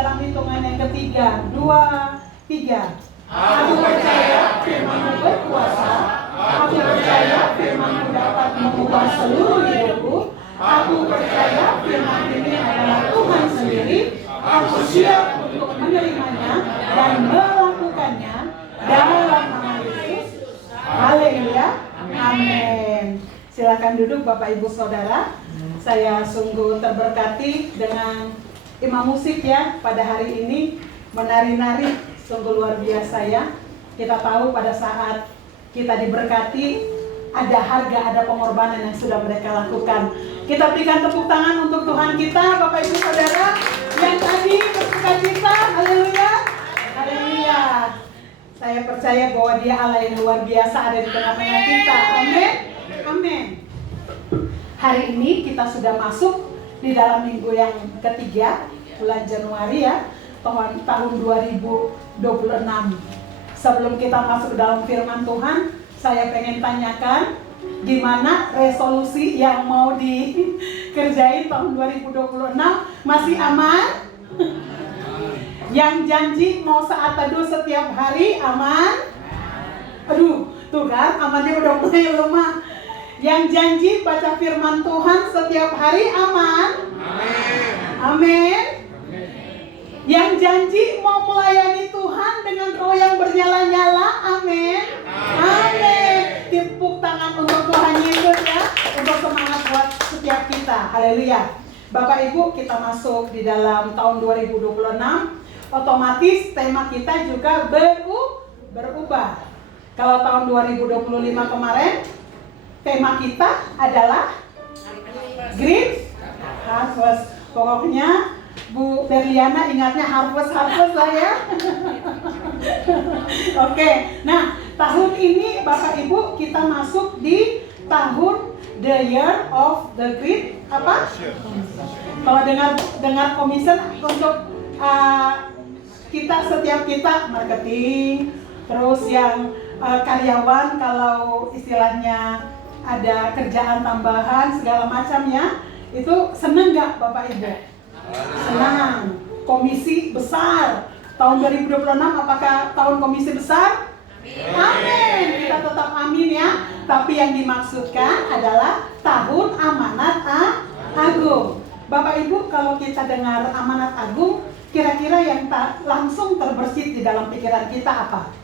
dalam hitungan yang ketiga, 2, 3. Aku percaya firman-Mu berkuasa. Aku percaya firman-Mu dapat mengubah seluruh hidupku. Aku percaya firman ini adalah Tuhan sendiri. Aku siap untuk menerimanya dan melakukannya dalam nama Yesus. Haleluya. Amin. Silakan duduk Bapak Ibu Saudara. Saya sungguh terberkati dengan imam musik ya pada hari ini, menari-nari sungguh luar biasa ya. Kita tahu pada saat kita diberkati ada harga, ada pengorbanan yang sudah mereka lakukan. Kita berikan tepuk tangan untuk Tuhan kita, Bapak Ibu Saudara yang tadi bersukacita. Haleluya. Haleluya. Saya percaya bahwa Dia Allah yang luar biasa ada di tengah-tengah kita. Amin. Amin. Hari ini kita sudah masuk di dalam minggu yang ketiga, bulan Januari ya, tahun 2026. Sebelum kita masuk dalam firman Tuhan, saya pengen tanyakan, gimana resolusi yang mau dikerjain tahun 2026? Masih aman? Yang janji mau saat teduh setiap hari aman? Aduh, tuh kan amannya udah mulai lemah. Yang janji baca firman Tuhan setiap hari aman? Amin. Amin. Yang janji mau melayani Tuhan dengan roh yang bernyala-nyala, amin. Amin. Tepuk tangan untuk Tuhan Yesus ya, untuk semangat buat setiap kita. Haleluya. Bapak Ibu, kita masuk di dalam tahun 2026. Otomatis tema kita juga berubah. Kalau tahun 2025 kemarin, tema kita adalah Green Harvest. Pokoknya Bu Berliana ingatnya harvest lah ya. Oke, nah tahun ini Bapak Ibu kita masuk di tahun the year of the great apa? Kalau dengar commission untuk setiap kita marketing, terus yang karyawan kalau istilahnya ada kerjaan tambahan segala macamnya, itu seneng nggak Bapak Ibu? Senang. Komisi besar tahun 2026, apakah tahun komisi besar? Amin. Kita tetap amin ya. Tapi yang dimaksudkan adalah tahun amanat agung. Bapak Ibu, kalau kita dengar amanat agung, kira-kira yang langsung terbersit di dalam pikiran kita apa?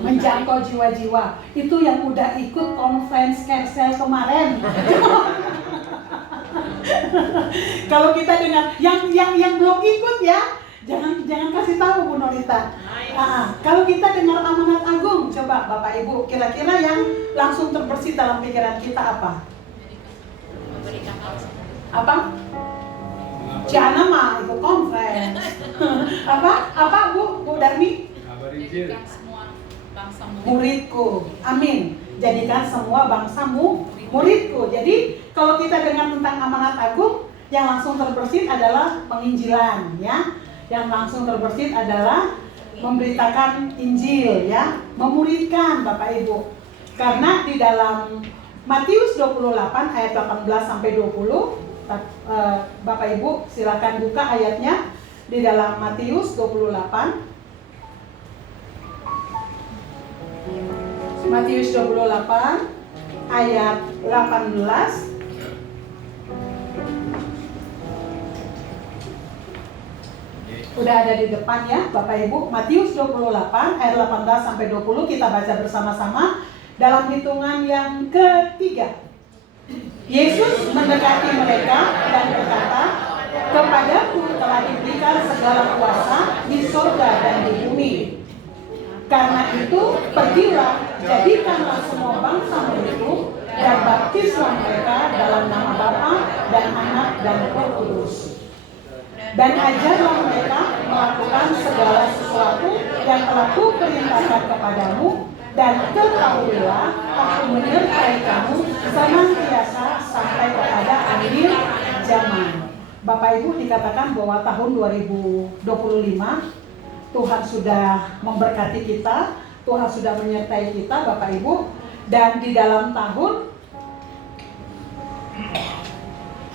Menjangkau jiwa-jiwa. Itu yang udah ikut conference cancel kemarin. Kalau kita dengar yang belum ikut ya, jangan kasih tahu Bu Norita. Kalau kita dengar amanat agung, coba Bapak Ibu, kira-kira yang langsung terbersit dalam pikiran kita apa? Apa? Ciana mah ikut conference. Apa Bu Darmi? Muridku. Amin. Jadikan semua bangsamu muridku. Jadi kalau kita dengar tentang amanat agung, yang langsung terbersit adalah penginjilan ya. Yang langsung terbersit adalah memberitakan Injil ya, memuridkan Bapak Ibu. Karena di dalam Matius 28 ayat 18 sampai 20, Bapak Ibu silakan buka ayatnya di dalam Matius 28. Matius 28 ayat 18. Udah ada di depan ya Bapak Ibu. Matius 28 ayat 18 sampai 20 kita baca bersama-sama dalam hitungan yang ketiga. Yesus mendekati mereka dan berkata, "Kepadaku telah diberikan segala kuasa di surga dan di bumi. Karena itu, pergilah, jadikanlah semua bangsa muridku, dan baptislah mereka dalam nama Bapa dan Anak dan Roh Kudus. Dan ajarlah mereka melakukan segala sesuatu yang telah kuperintahkan kepadamu, dan ketahuilah aku menyertai kamu senantiasa sampai kepada akhir zaman." Bapak Ibu, dikatakan bahwa tahun 2025 Tuhan sudah memberkati kita, Tuhan sudah menyertai kita Bapak Ibu. Dan di dalam tahun,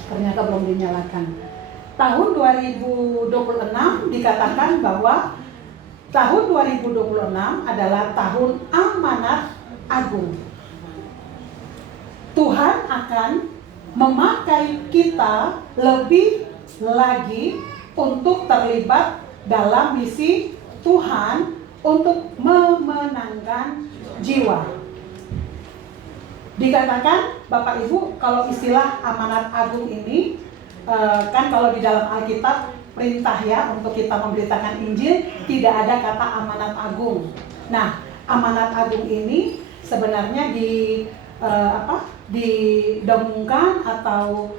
ternyata belum dinyalakan. tahun 2026 dikatakan bahwa tahun 2026 adalah tahun amanat agung. Tuhan akan memakai kita lebih lagi untuk terlibat dalam misi Tuhan untuk memenangkan jiwa. Dikatakan Bapak Ibu, kalau istilah amanat agung ini kan kalau di dalam Alkitab perintah ya untuk kita memberitakan Injil, tidak ada kata amanat agung. Nah, amanat agung ini sebenarnya didengungkan atau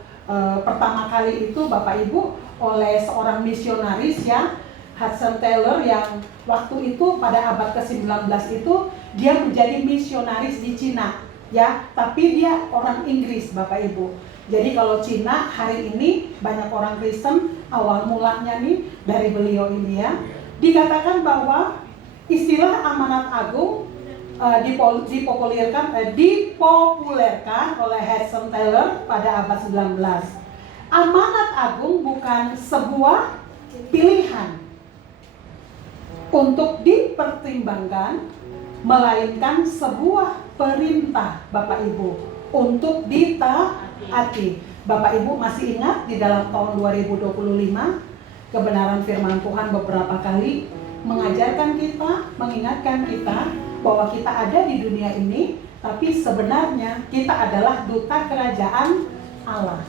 pertama kali itu Bapak Ibu oleh seorang misionaris ya, Hudson Taylor, yang waktu itu pada abad ke-19 itu dia menjadi misionaris di Cina ya, tapi dia orang Inggris Bapak Ibu. Jadi kalau Cina hari ini banyak orang Kristen, awal mulanya nih dari beliau ini ya. Dikatakan bahwa istilah amanat agung dipopulerkan oleh Hudson Taylor pada abad 19. Amanat agung bukan sebuah pilihan untuk dipertimbangkan, melainkan sebuah perintah Bapak Ibu untuk ditaati. Bapak Ibu masih ingat di dalam tahun 2025 kebenaran firman Tuhan beberapa kali mengajarkan kita, mengingatkan kita bahwa kita ada di dunia ini, tapi sebenarnya kita adalah duta kerajaan Allah.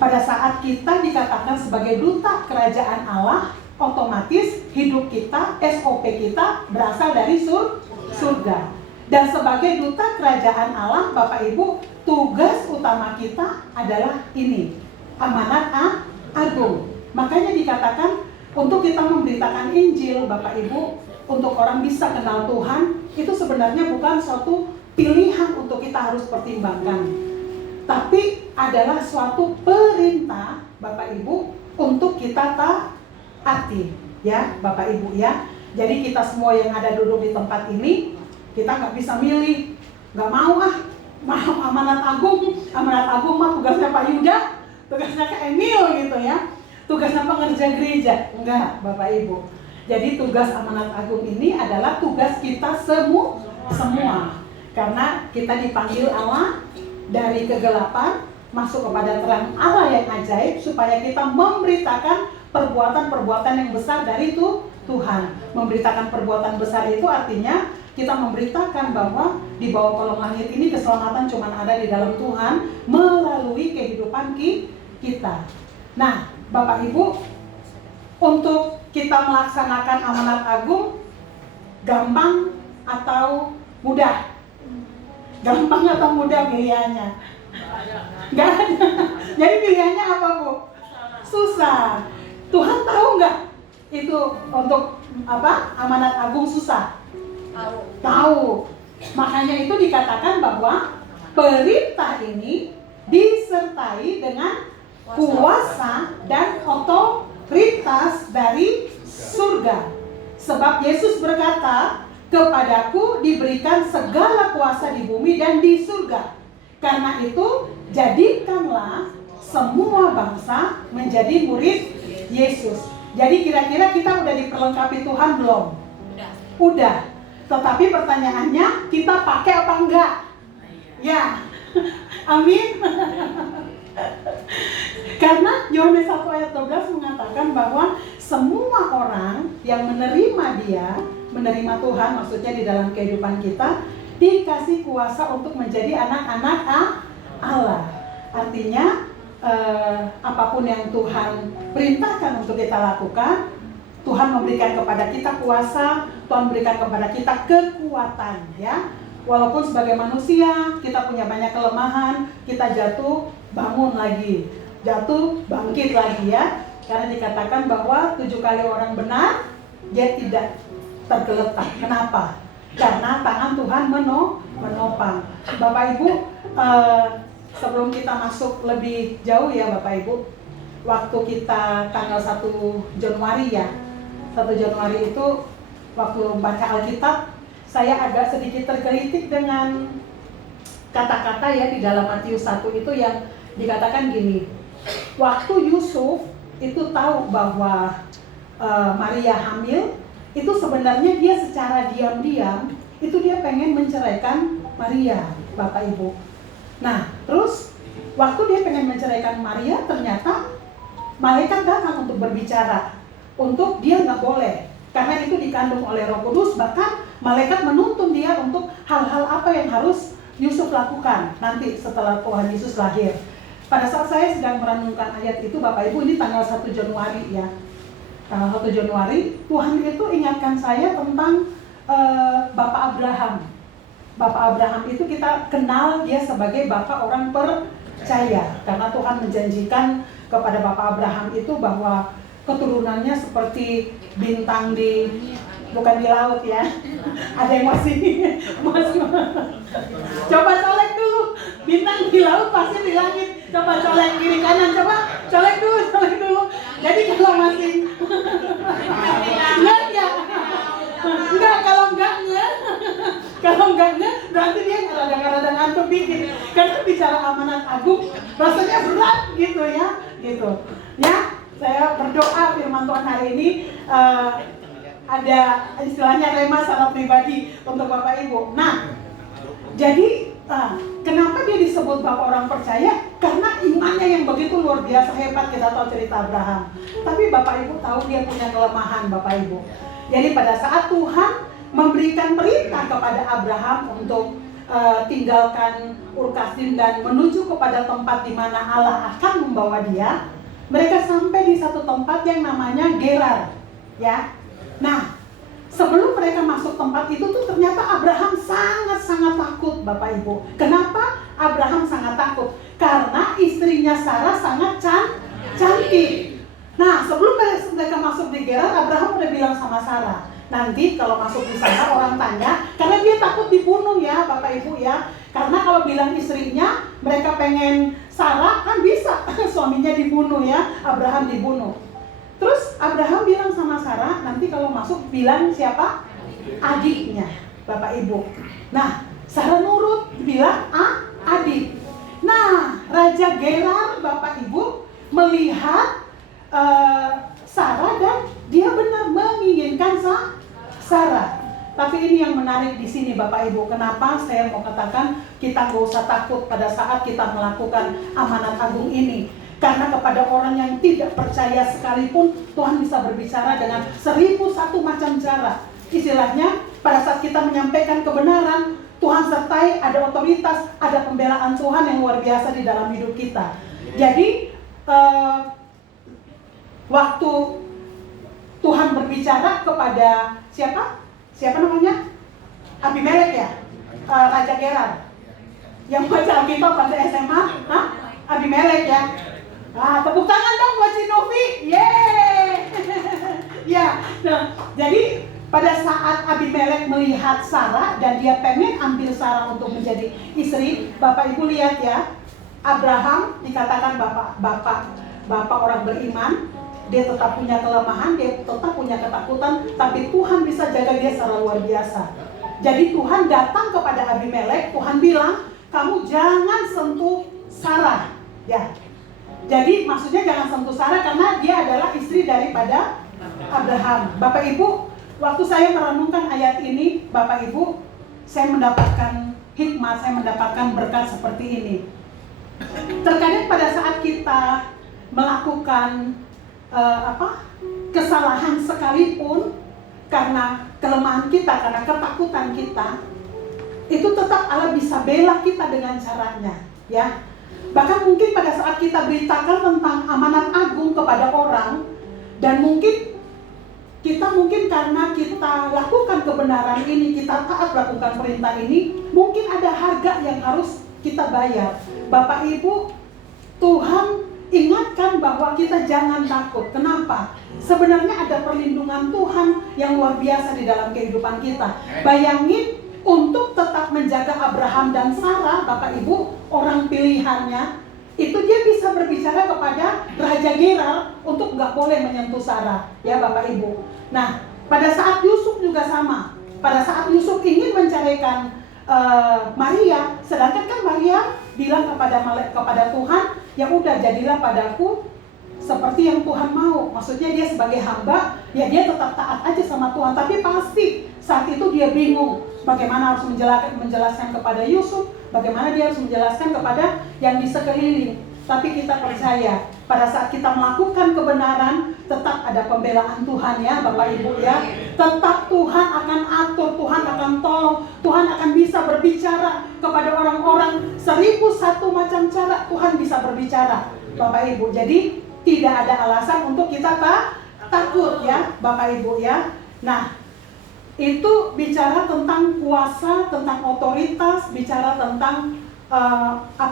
Pada saat kita dikatakan sebagai duta kerajaan Allah, otomatis hidup kita, SOP kita berasal dari surga. Dan sebagai duta kerajaan Allah, Bapak Ibu, tugas utama kita adalah ini, amanat agung. Makanya dikatakan untuk kita memberitakan Injil, Bapak Ibu, untuk orang bisa kenal Tuhan, itu sebenarnya bukan suatu pilihan untuk kita harus pertimbangkan, tapi adalah suatu perintah Bapak Ibu untuk kita taati ya Bapak Ibu ya. Jadi kita semua yang ada duduk di tempat ini, kita nggak bisa milih, nggak mau amanat agung mah tugasnya Pak Yuda, tugasnya Kak Emil gitu ya, tugasnya pengerja gereja. Enggak Bapak Ibu. Jadi tugas amanat agung ini adalah tugas kita semua. Karena kita dipanggil Allah dari kegelapan masuk kepada terang Allah yang ajaib, supaya kita memberitakan perbuatan-perbuatan yang besar dari Tuhan. Memberitakan perbuatan besar itu artinya kita memberitakan bahwa di bawah kolong langit ini keselamatan cuma ada di dalam Tuhan melalui kehidupan kita. Nah, Bapak Ibu, untuk kita melaksanakan amanat agung gampang atau mudah? Gampang atau mudah pilihannya? Nggak ada. Jadi pilihannya apa Bu? Susah. Tuhan tahu nggak itu untuk apa? Amanat agung susah? Tahu. Makanya itu dikatakan bahwa perintah ini disertai dengan kuasa dan otoritas dari surga. Sebab Yesus berkata, kepadaku diberikan segala kuasa di bumi dan di surga. Karena itu jadikanlah semua bangsa menjadi murid Yesus. Jadi kira-kira kita udah diperlengkapi Tuhan belum? Udah. Tetapi pertanyaannya, kita pakai apa enggak? Ya. Amin. Karena Yohanes 1 ayat 12 mengatakan bahwa semua orang yang menerima Dia, menerima Tuhan maksudnya di dalam kehidupan kita, dikasih kuasa untuk menjadi anak-anak Allah. Artinya apapun yang Tuhan perintahkan untuk kita lakukan, Tuhan memberikan kepada kita kuasa, Tuhan berikan kepada kita kekuatan ya. Walaupun sebagai manusia kita punya banyak kelemahan, kita jatuh, bangun lagi, jatuh, bangkit lagi ya. Karena dikatakan bahwa 7 kali orang benar, dia tidak tergeletak. Kenapa? Karena tangan Tuhan menopang. Bapak Ibu, sebelum kita masuk lebih jauh ya Bapak Ibu, waktu kita tanggal 1 Januari ya, 1 Januari itu waktu baca Alkitab, saya agak sedikit tergelitik dengan kata-kata ya di dalam Matius 1 itu yang dikatakan gini, waktu Yusuf itu tahu bahwa Maria hamil, itu sebenarnya dia secara diam-diam itu dia pengen menceraikan Maria, Bapak Ibu. Nah, terus waktu dia pengen menceraikan Maria, ternyata malaikat datang untuk berbicara, untuk dia nggak boleh, karena itu dikandung oleh Roh Kudus. Bahkan malaikat menuntun dia untuk hal-hal apa yang harus Yusuf lakukan nanti setelah Tuhan Yesus lahir. Pada saat saya sedang merenungkan ayat itu, Bapak Ibu, ini tanggal 1 Januari ya. Tanggal 1 Januari, Tuhan itu ingatkan saya tentang Bapak Abraham. Bapak Abraham itu kita kenal dia sebagai Bapak orang percaya, karena Tuhan menjanjikan kepada Bapak Abraham itu bahwa keturunannya seperti bintang bukan di laut ya. Ada yang masih coba colek dulu, bintang di laut pasti di langit. Coba colek kiri kanan, coba colek dulu. Jadi kalau masih enggak ya, enggak, kalau enggak berarti dia rada-rada ngantuk dikit. Karena bicara amanat agung rasanya berat gitu ya, gitu. Ya, saya berdoa firman Tuhan hari ini ada istilahnya rema secara pribadi untuk Bapak Ibu. Nah, jadi kenapa dia disebut Bapak orang percaya? Karena imannya yang begitu luar biasa hebat. Kita tahu cerita Abraham. Tapi Bapak Ibu tahu dia punya kelemahan, Bapak Ibu. Jadi pada saat Tuhan memberikan perintah kepada Abraham untuk tinggalkan Ur Kasdim dan menuju kepada tempat di mana Allah akan membawa dia, mereka sampai di satu tempat yang namanya Gerar, ya. Nah, sebelum mereka masuk tempat itu tuh ternyata Abraham sangat-sangat takut, Bapak Ibu. Kenapa Abraham sangat takut? Karena istrinya Sarah sangat cantik. Nah, sebelum mereka masuk di Gerar, Abraham udah bilang sama Sarah, nanti kalau masuk di sana orang tanya, karena dia takut dibunuh ya, Bapak Ibu ya. Karena kalau bilang istrinya, mereka pengen Sarah, kan bisa suaminya dibunuh ya, Abraham dibunuh. Terus Abraham bilang sama Sarah, nanti kalau masuk bilang siapa? Adiknya, Bapak Ibu. Nah, Sarah nurut, bilang adik. Nah, Raja Gerar, Bapak Ibu, melihat Sarah dan dia benar menginginkan Sarah. Tapi ini yang menarik di sini, Bapak Ibu. Kenapa saya mau katakan kita nggak usah takut pada saat kita melakukan amanat agung ini? Karena kepada orang yang tidak percaya sekalipun Tuhan bisa berbicara dengan 1001 macam cara. Istilahnya pada saat kita menyampaikan kebenaran, Tuhan sertai, ada otoritas, ada pembelaan Tuhan yang luar biasa di dalam hidup kita. Jadi waktu Tuhan berbicara kepada siapa? Siapa namanya? Abimelek ya? Raja Gerar. Yang baca Alkitab pada SMA? Abimelek ya? Tepuk tangan dong buat si Novi. Yeay. Ya, nah, jadi pada saat Abimelek melihat Sarah dan dia pengen ambil Sarah untuk menjadi istri, Bapak Ibu lihat ya, Abraham dikatakan bapak orang beriman. Dia tetap punya kelemahan, dia tetap punya ketakutan, tapi Tuhan bisa jaga dia secara luar biasa. Jadi Tuhan datang kepada Abimelek, Tuhan bilang, kamu jangan sentuh Sarah, ya. Jadi maksudnya jangan sentuh Sarah karena dia adalah istri daripada Abraham. Bapak Ibu, waktu saya merenungkan ayat ini, Bapak Ibu, saya mendapatkan hikmat, saya mendapatkan berkat seperti ini. Terkadang pada saat kita melakukan kesalahan sekalipun, karena kelemahan kita, karena ketakutan kita, itu tetap Allah bisa bela kita dengan caranya, ya. Bahkan mungkin pada saat kita beritakan tentang amanat agung kepada orang, dan mungkin karena kita lakukan kebenaran ini, kita taat lakukan perintah ini, mungkin ada harga yang harus kita bayar. Bapak Ibu, Tuhan ingatkan bahwa kita jangan takut. Kenapa? Sebenarnya ada perlindungan Tuhan yang luar biasa di dalam kehidupan kita. Bayangin, untuk tetap menjaga Abraham dan Sarah, Bapak Ibu, orang pilihannya, itu dia bisa berbicara kepada Raja Gerar untuk nggak boleh menyentuh Sarah, ya Bapak Ibu. Nah, pada saat Yusuf juga sama. Pada saat Yusuf ingin menceraikan Maria, sedangkan kan Maria bilang kepada Tuhan, ya udah jadilah padaku seperti yang Tuhan mau. Maksudnya dia sebagai hamba, ya dia tetap taat aja sama Tuhan. Tapi pasti saat itu dia bingung bagaimana harus menjelaskan kepada Yusuf, bagaimana dia harus menjelaskan kepada yang di sekeliling. Tapi kita percaya pada saat kita melakukan kebenaran, tetap ada pembelaan Tuhan ya Bapak Ibu ya. Tetap Tuhan akan atur, Tuhan akan tolong, Tuhan akan bisa berbicara kepada orang-orang 1001 macam cara Tuhan bisa berbicara Bapak Ibu. Jadi tidak ada alasan untuk kita takut ya Bapak Ibu ya. Nah, itu bicara tentang kuasa, tentang otoritas, bicara tentang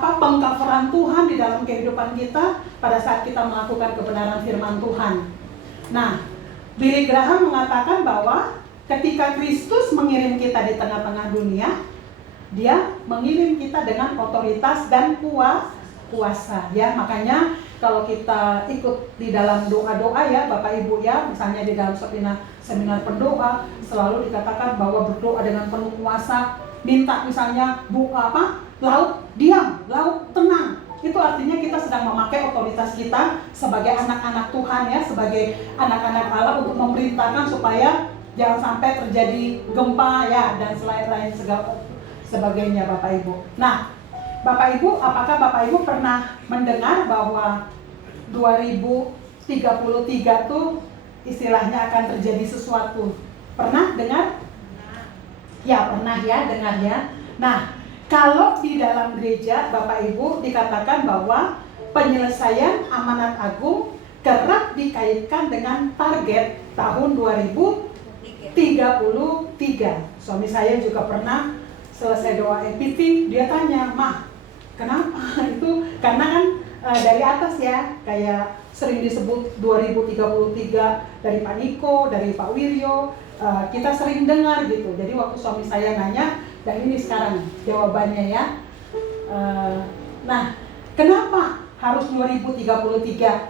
pengcoveran Tuhan di dalam kehidupan kita pada saat kita melakukan kebenaran firman Tuhan. Nah, Billy Graham mengatakan bahwa ketika Kristus mengirim kita di tengah-tengah dunia, dia mengirim kita dengan otoritas dan kuasa ya. Makanya kalau kita ikut di dalam doa-doa ya Bapak Ibu ya, misalnya di dalam seminar pendoa selalu dikatakan bahwa berdoa dengan penuh kuasa, minta misalnya laut diam, laut tenang. Itu artinya kita sedang memakai otoritas kita sebagai anak-anak Tuhan ya, sebagai anak-anak Allah untuk memerintahkan supaya jangan sampai terjadi gempa ya dan selain sebagainya Bapak Ibu. Nah, Bapak Ibu, apakah Bapak Ibu pernah mendengar bahwa 2033 tuh istilahnya akan terjadi sesuatu? Pernah dengar? Ya, pernah ya, dengar ya. Nah, kalau di dalam gereja Bapak Ibu dikatakan bahwa penyelesaian amanat agung kerap dikaitkan dengan target tahun 2033. Suami saya juga pernah selesai doa EPT, dia tanya, "Mah, kenapa?" Itu karena kan dari atas ya, kayak sering disebut 2033 dari Pak Niko, dari Pak Wiryo, kita sering dengar gitu. Jadi waktu suami saya nanya, dan ini sekarang jawabannya ya. Nah, kenapa harus 2033?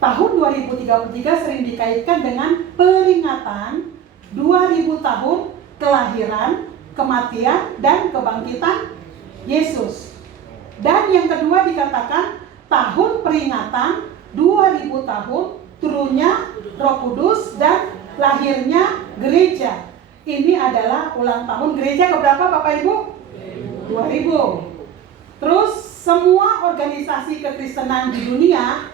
Tahun 2033 sering dikaitkan dengan peringatan 2000 tahun kelahiran, kematian, dan kebangkitan Yesus. Dan yang kedua dikatakan tahun peringatan 2000 tahun turunnya Roh Kudus dan lahirnya gereja. Ini adalah ulang tahun gereja keberapa Bapak Ibu? 2000. Terus semua organisasi kekristenan di dunia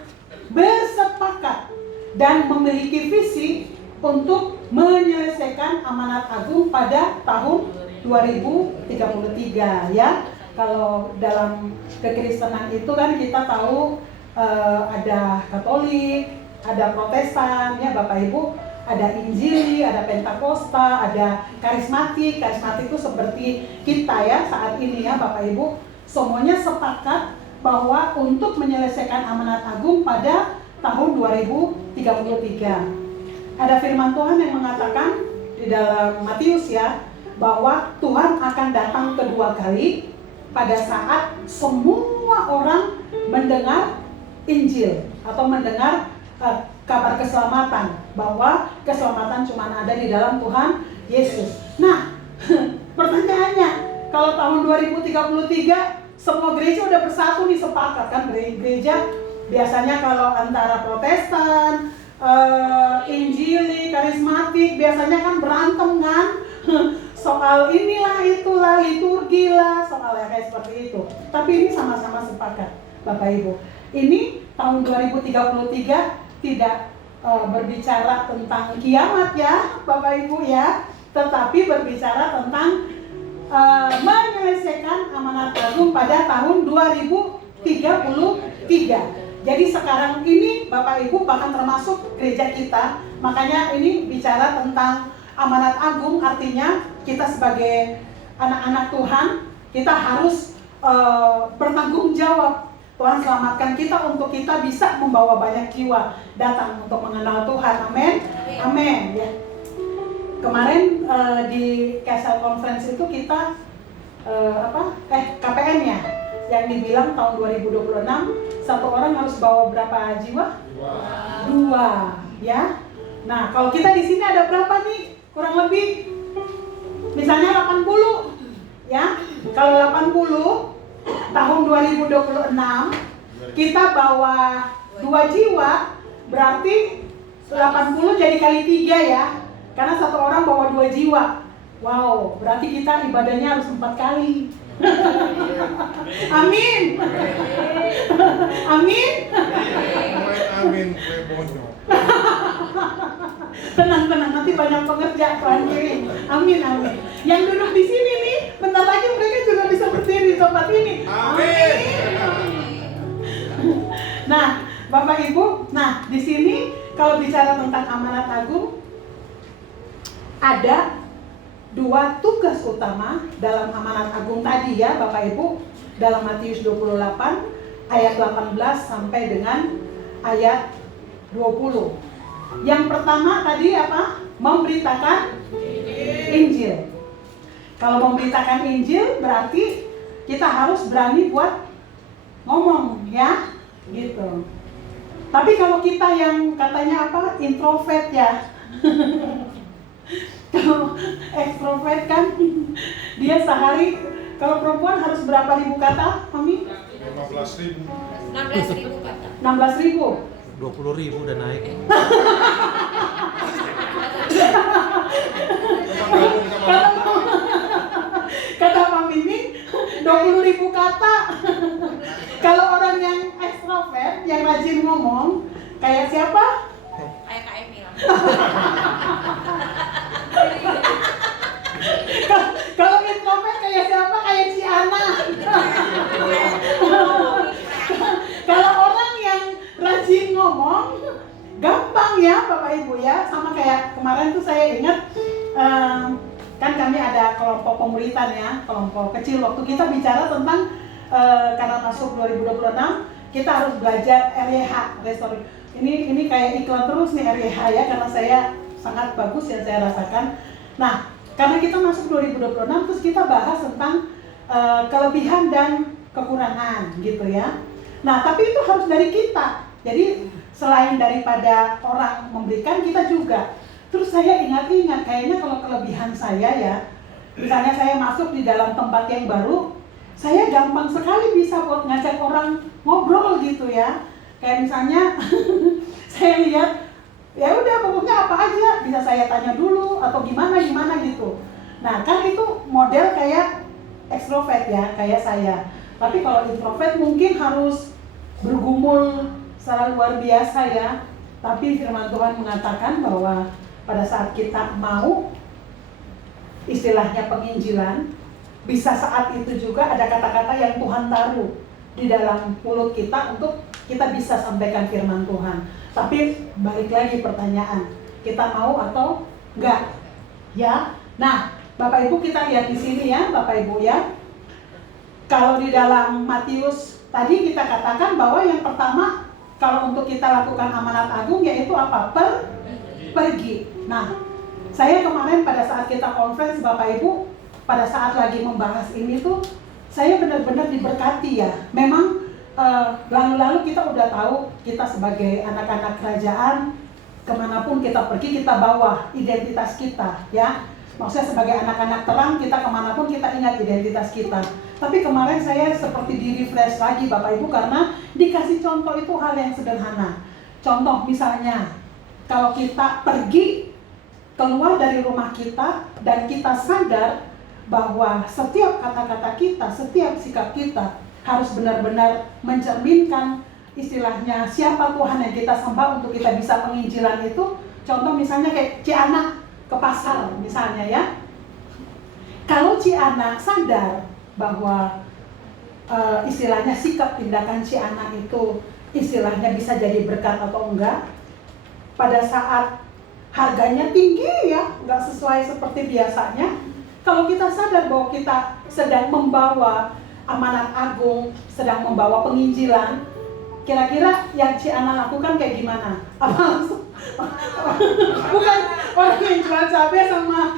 bersepakat dan memiliki visi untuk menyelesaikan amanat agung pada tahun 2033 ya. Kalau dalam kekristenan itu kan kita tahu ada Katolik, ada Protestan ya Bapak Ibu, ada Injili, ada Pentakosta, ada karismatik. Karismatik itu seperti kita ya saat ini ya Bapak Ibu, semuanya sepakat bahwa untuk menyelesaikan amanat agung pada tahun 2033. Ada firman Tuhan yang mengatakan di dalam Matius ya, bahwa Tuhan akan datang kedua kali pada saat semua orang mendengar Injil atau mendengar kabar keselamatan, bahwa keselamatan cuma ada di dalam Tuhan Yesus. Nah, pertanyaannya, kalau tahun 2033 semua gereja udah bersatu nih, sepakat kan? Gereja biasanya kalau antara Protestan, Injili, karismatik biasanya kan berantem kan? Soal inilah itulah, liturgi lah, soal yang kayak seperti itu. Tapi ini sama-sama sepakat Bapak Ibu. Ini tahun 2033 tidak berbicara tentang kiamat ya Bapak Ibu ya, tetapi berbicara tentang menyelesaikan amanat agung pada tahun 2033. Jadi sekarang ini Bapak Ibu bahkan termasuk gereja kita, makanya ini bicara tentang amanat agung, artinya kita sebagai anak-anak Tuhan, kita harus bertanggung jawab. Tuhan selamatkan kita untuk kita bisa membawa banyak jiwa datang untuk mengenal Tuhan. Amin. Amin ya. Kemarin di Castle Conference itu kita KPN ya, yang dibilang tahun 2026 satu orang harus bawa berapa jiwa? Dua ya. Nah, kalau kita di sini ada berapa nih? Kurang lebih misalnya 80 ya. Kalau 80 tahun 2026 kita bawa 2 jiwa, berarti 80 jadi kali 3 ya. Karena satu orang bawa 2 jiwa. Wow, berarti kita ibadahnya harus 4 kali. Amin. Amin. Amin. Tenang, nanti banyak pengerja Tuhan kirim. Amin. Yang duduk di sini nih, bentar lagi mereka juga bisa berdiri di tempat ini. Amin. Nah, Bapak Ibu, di sini kalau bicara tentang amanat agung, ada 2 tugas utama dalam amanat agung tadi ya Bapak Ibu, dalam Matius 28 ayat 18 sampai dengan ayat 20. Yang pertama tadi apa? Memberitakan Injil. Kalau memberitakan Injil berarti kita harus berani buat ngomong ya, gitu. Tapi kalau kita yang katanya apa? Introvert ya. Kalau ekstrovert kan dia sehari, kalau perempuan harus berapa ribu kata, Mami? 15.000. 16.000 kata. 16.000. 20.000 udah naik. Kata Mami ini 20.000 kata. Kalau orang yang ekstrovert, yang rajin ngomong, kayak siapa? Kayak Kak Emil. Kalau introvert kayak siapa? Kayak si Ana. Kalau orang yang rajin ngomong, gampang ya Bapak Ibu ya. Sama kayak kemarin tuh saya ingat, kan kami ada kelompok pemuritan ya, kelompok kecil. Waktu kita bicara tentang karena masuk 2026, kita harus belajar RYH, restoring. Ini kayak iklan terus nih RYH ya, karena saya sangat bagus yang saya rasakan. Nah, karena kita masuk 2026, terus kita bahas tentang kelebihan dan kekurangan gitu ya. Nah, tapi itu harus dari kita. Jadi selain daripada orang memberikan, kita juga. Terus saya ingat-ingat, kayaknya kalau kelebihan saya ya, misalnya saya masuk di dalam tempat yang baru, saya gampang sekali bisa buat ngajak orang ngobrol gitu ya. Kayak misalnya saya lihat, ya udah pokoknya apa aja bisa saya tanya dulu atau gimana gitu. Nah kan itu model kayak ekstrovert ya, kayak saya. Tapi kalau introvert mungkin harus bergumul secara luar biasa ya. Tapi firman Tuhan mengatakan bahwa pada saat kita mau istilahnya penginjilan, bisa saat itu juga ada kata-kata yang Tuhan taruh di dalam mulut kita untuk kita bisa sampaikan firman Tuhan. Tapi balik lagi pertanyaan, kita mau atau enggak? Ya. Nah, Bapak Ibu kita lihat di sini ya, Bapak Ibu ya. Kalau di dalam Matius tadi kita katakan bahwa yang pertama kalau untuk kita lakukan amanat agung yaitu apa? Pergi. Nah, saya kemarin pada saat kita conference Bapak Ibu, pada saat lagi membahas ini tuh saya benar-benar diberkati ya. Memang lalu-lalu kita udah tahu kita sebagai anak-anak kerajaan, kemanapun kita pergi kita bawa identitas kita ya. Maksudnya sebagai anak-anak terang kita kemanapun kita ingat identitas kita. Tapi kemarin saya seperti di-refresh lagi Bapak Ibu karena dikasih contoh itu hal yang sederhana. Contoh misalnya kalau kita pergi keluar dari rumah kita dan kita sadar bahwa setiap kata-kata kita, setiap sikap kita harus benar-benar mencerminkan istilahnya siapa Tuhan yang kita sembah untuk kita bisa penginjilan itu. Contoh misalnya kayak Ciana ke pasar misalnya ya. Kalau Ciana sadar bahwa istilahnya sikap tindakan Ciana itu istilahnya bisa jadi berkat atau enggak, pada saat harganya tinggi ya, enggak sesuai seperti biasanya, kalau kita sadar bahwa kita sedang membawa amanat agung, sedang membawa penginjilan, kira-kira yang Ciana lakukan kayak gimana? Apa langsung? Bukan orang yang jual cabai sama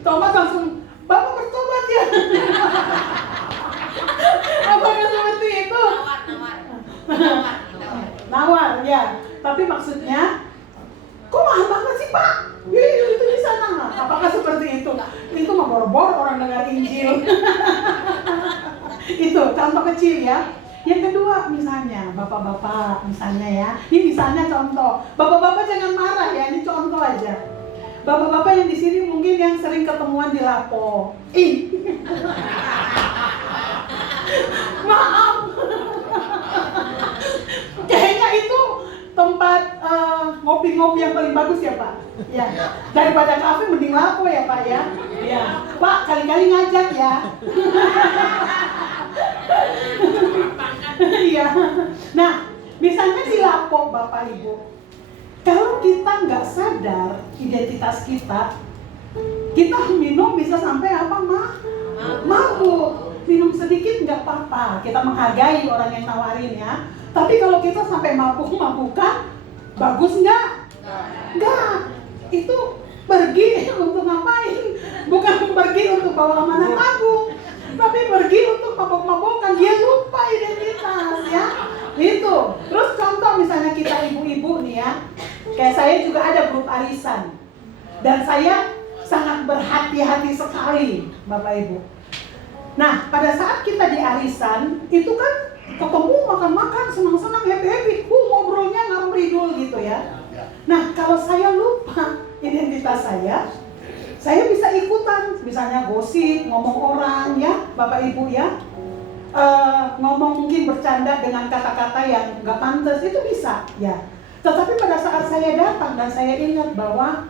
tomat langsung, Bapak bertobat ya? Apakah seperti itu? Nawar ya. Tapi maksudnya, kok mahal banget sih Pak? Itu di sana. Apakah seperti itu? Itu mah boro-boro orang dengar Injil. Itu contoh kecil ya. Yang kedua misalnya, bapak-bapak misalnya ya, ini misalnya contoh, bapak-bapak jangan marah ya, ini contoh aja. Bapak-bapak yang di sini mungkin yang sering ketemuan di Lapo. Maaf. Kayaknya itu tempat ngopi-ngopi yang paling bagus ya Pak. Ya. Daripada kafe mending Lapo ya Pak ya. Ya. Pak kali-kali ngajak ya. Iya. Nah, misalnya di Lapo Bapak Ibu, kalau kita nggak sadar identitas kita minum bisa sampai apa mabuk. Minum sedikit nggak apa-apa, kita menghargai orang yang nawarin ya. Tapi kalau kita sampai mabuk-mabukan, bagus nggak? Nggak. Itu pergi untuk ngapain? Bukan pergi untuk bawa amanah agung, tapi pergi untuk mabuk-mabukan. Dia lupa identitas ya. Itu. Terus contoh misalnya kita ibu-ibu nih ya. Kayak saya juga ada grup arisan. Dan saya sangat berhati-hati sekali Bapak Ibu. Nah, pada saat kita di arisan, itu kan ketemu makan-makan, senang-senang, happy-happy. Ngobrolnya ngalor ngidul gitu ya. Nah, kalau saya lupa identitas saya bisa ikutan. Misalnya gosip, ngomong orang ya, Bapak Ibu ya. Ngomong mungkin bercanda dengan kata-kata yang nggak pantas, itu bisa ya. Tetapi pada saat saya datang dan saya ingat bahwa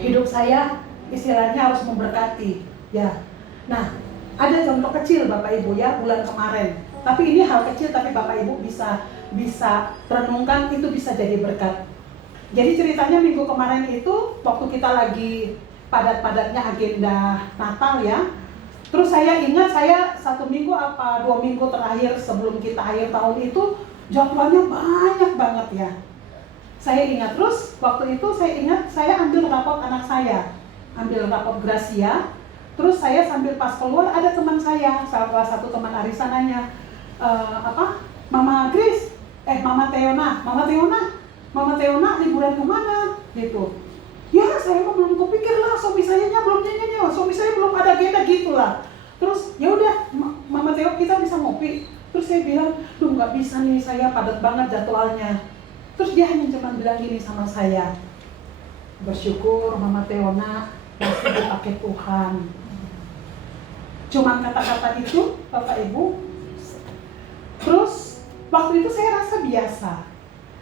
hidup saya istilahnya harus memberkati ya. Nah, ada contoh kecil Bapak Ibu ya, bulan kemarin. Tapi ini hal kecil, tapi Bapak Ibu bisa renungkan, itu bisa jadi berkat. Jadi ceritanya minggu kemarin itu waktu kita lagi padat-padatnya agenda Natal ya. Terus saya ingat saya 1 minggu apa 2 minggu terakhir sebelum kita akhir tahun itu jadwalnya banyak banget ya. Saya ingat terus waktu itu saya ambil rapot anak saya, ambil rapot Gracia. Terus saya sambil pas keluar ada teman saya, salah satu teman arisan nanya, Mama Grace, Mama Teona liburan kemana? Gitu. Ya saya mah belum kepikir lah, suami saya belum nyanyi, suami saya belum ada agenda gitulah. Terus ya udah Mama Teo kita bisa ngopi. Terus saya bilang, duh nggak bisa nih, saya padat banget jadwalnya. Terus dia hanya cuma bilang gini sama saya, bersyukur Mama Teona masih dipakai Tuhan. Cuman kata-kata itu Bapak Ibu. Terus waktu itu saya rasa biasa.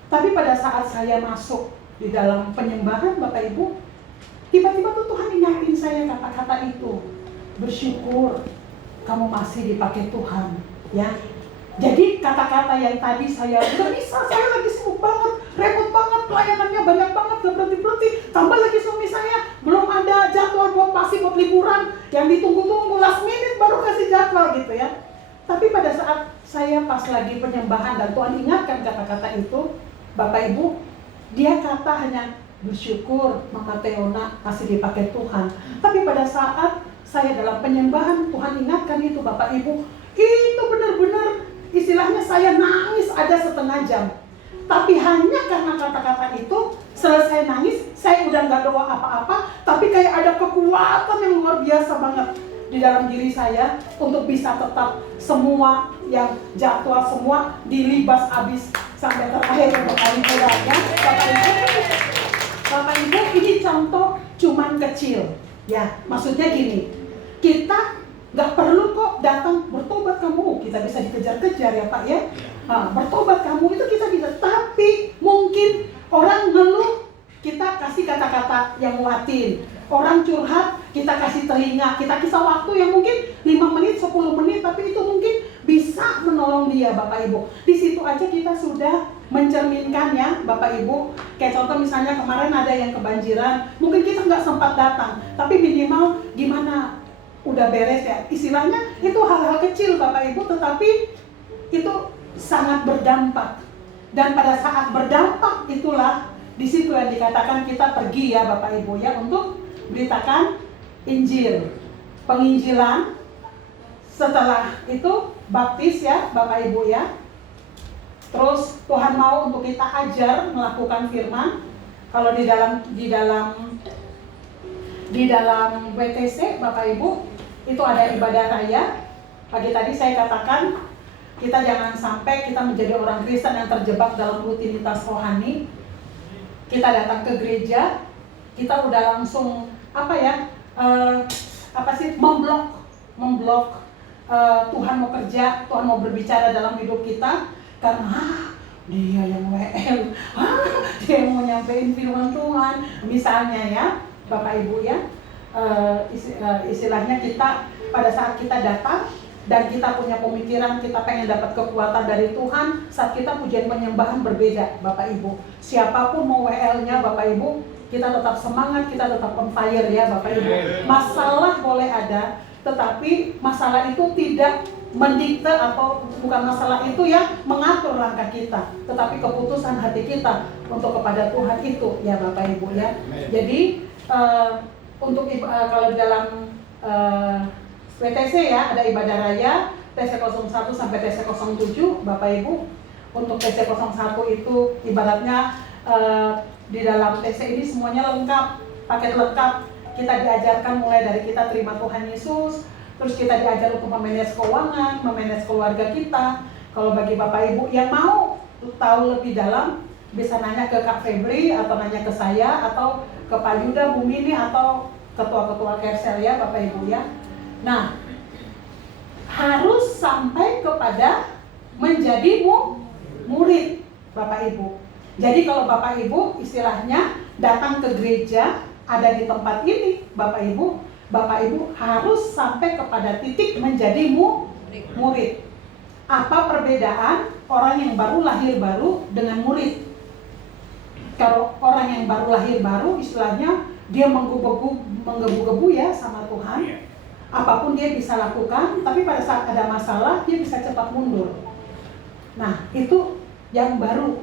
Tapi pada saat saya masuk di dalam penyembahan Bapak Ibu, tiba-tiba tuh Tuhan ingatin saya kata-kata itu. Bersyukur kamu masih dipakai Tuhan ya. Jadi kata-kata yang tadi saya nggak bisa, saya lagi sibuk banget, repot banget, pelayanannya banyak banget, gak berhenti-berhenti. Tambah lagi suami saya belum ada jadwal buat liburan yang ditunggu-tunggu, last minute baru kasih jadwal gitu ya. Tapi pada saat saya pas lagi penyembahan dan Tuhan ingatkan kata-kata itu, Bapak Ibu, dia kata hanya bersyukur Mama Teona masih dipakai Tuhan. Tapi pada saat saya dalam penyembahan, Tuhan ingatkan itu Bapak Ibu, itu benar-benar istilahnya saya nangis ada setengah jam. Tapi hanya karena kata-kata itu, selesai nangis, saya udah gak doa apa-apa, tapi kayak ada kekuatan yang luar biasa banget di dalam diri saya untuk bisa tetap semua yang jadwal semua dilibas habis sampai terakhir untuk hari ya. Bapak Ibu, ini contoh cuman kecil ya. Maksudnya gini, kita nggak perlu kok datang bertobat kamu, kita bisa dikejar-kejar ya Pak ya. Bertobat kamu itu kita bisa, tapi mungkin orang ngeluh kita kasih kata-kata yang nguatin, orang curhat kita kasih telinga, kita kisah waktu yang mungkin 5 menit, 10 menit, tapi itu mungkin bisa menolong dia Bapak Ibu. Di situ aja kita sudah mencerminkan ya Bapak Ibu. Kayak contoh misalnya kemarin ada yang kebanjiran, mungkin kita nggak sempat datang, tapi minimal gimana udah beres ya, istilahnya itu hal-hal kecil Bapak Ibu, tetapi itu sangat berdampak. Dan pada saat berdampak itulah di situ yang dikatakan kita pergi ya Bapak Ibu ya untuk beritakan Injil, penginjilan. Setelah itu baptis ya Bapak Ibu ya. Terus Tuhan mau untuk kita ajar melakukan firman. Kalau di dalam WTC Bapak Ibu itu ada ibadah raya. Pagi tadi saya katakan Kita jangan sampai kita menjadi orang Kristen yang terjebak dalam rutinitas rohani. Kita datang ke gereja, kita udah langsung memblok Tuhan mau kerja, Tuhan mau berbicara dalam hidup kita karena dia yang WL, dia yang mau nyampein firman Tuhan, misalnya ya, Bapak Ibu ya, istilahnya kita pada saat kita datang dan kita punya pemikiran, kita pengen dapat kekuatan dari Tuhan, saat kita pujian penyembahan berbeda, Bapak Ibu. Siapapun mau WL-nya, Bapak Ibu, kita tetap semangat, kita tetap on fire ya, Bapak Ibu. Masalah boleh ada, tetapi masalah itu tidak mendikte atau bukan masalah itu yang mengatur langkah kita, tetapi keputusan hati kita untuk kepada Tuhan itu ya Bapak Ibu ya. Jadi kalau di dalam WTC ya ada ibadah raya TC01 sampai TC07 Bapak Ibu. Untuk TC01 itu ibaratnya di dalam TC ini semuanya lengkap, paket lengkap. Kita diajarkan mulai dari kita terima Tuhan Yesus, terus kita diajar untuk memanage keuangan, memanage keluarga kita. Kalau bagi Bapak Ibu yang mau tahu lebih dalam, bisa nanya ke Kak Febri atau nanya ke saya atau ke Pak Yuda, Bu Mini atau ketua-ketua Kersel ya Bapak Ibu ya. Nah, harus sampai kepada menjadi murid Bapak Ibu. Jadi kalau Bapak Ibu istilahnya datang ke gereja, ada di tempat ini, Bapak Ibu harus sampai kepada titik menjadi murid. Apa perbedaan orang yang baru lahir baru dengan murid? Kalau orang yang baru lahir baru, istilahnya dia menggebu-gebu ya sama Tuhan. Apapun dia bisa lakukan, tapi pada saat ada masalah dia bisa cepat mundur. Nah, itu yang baru.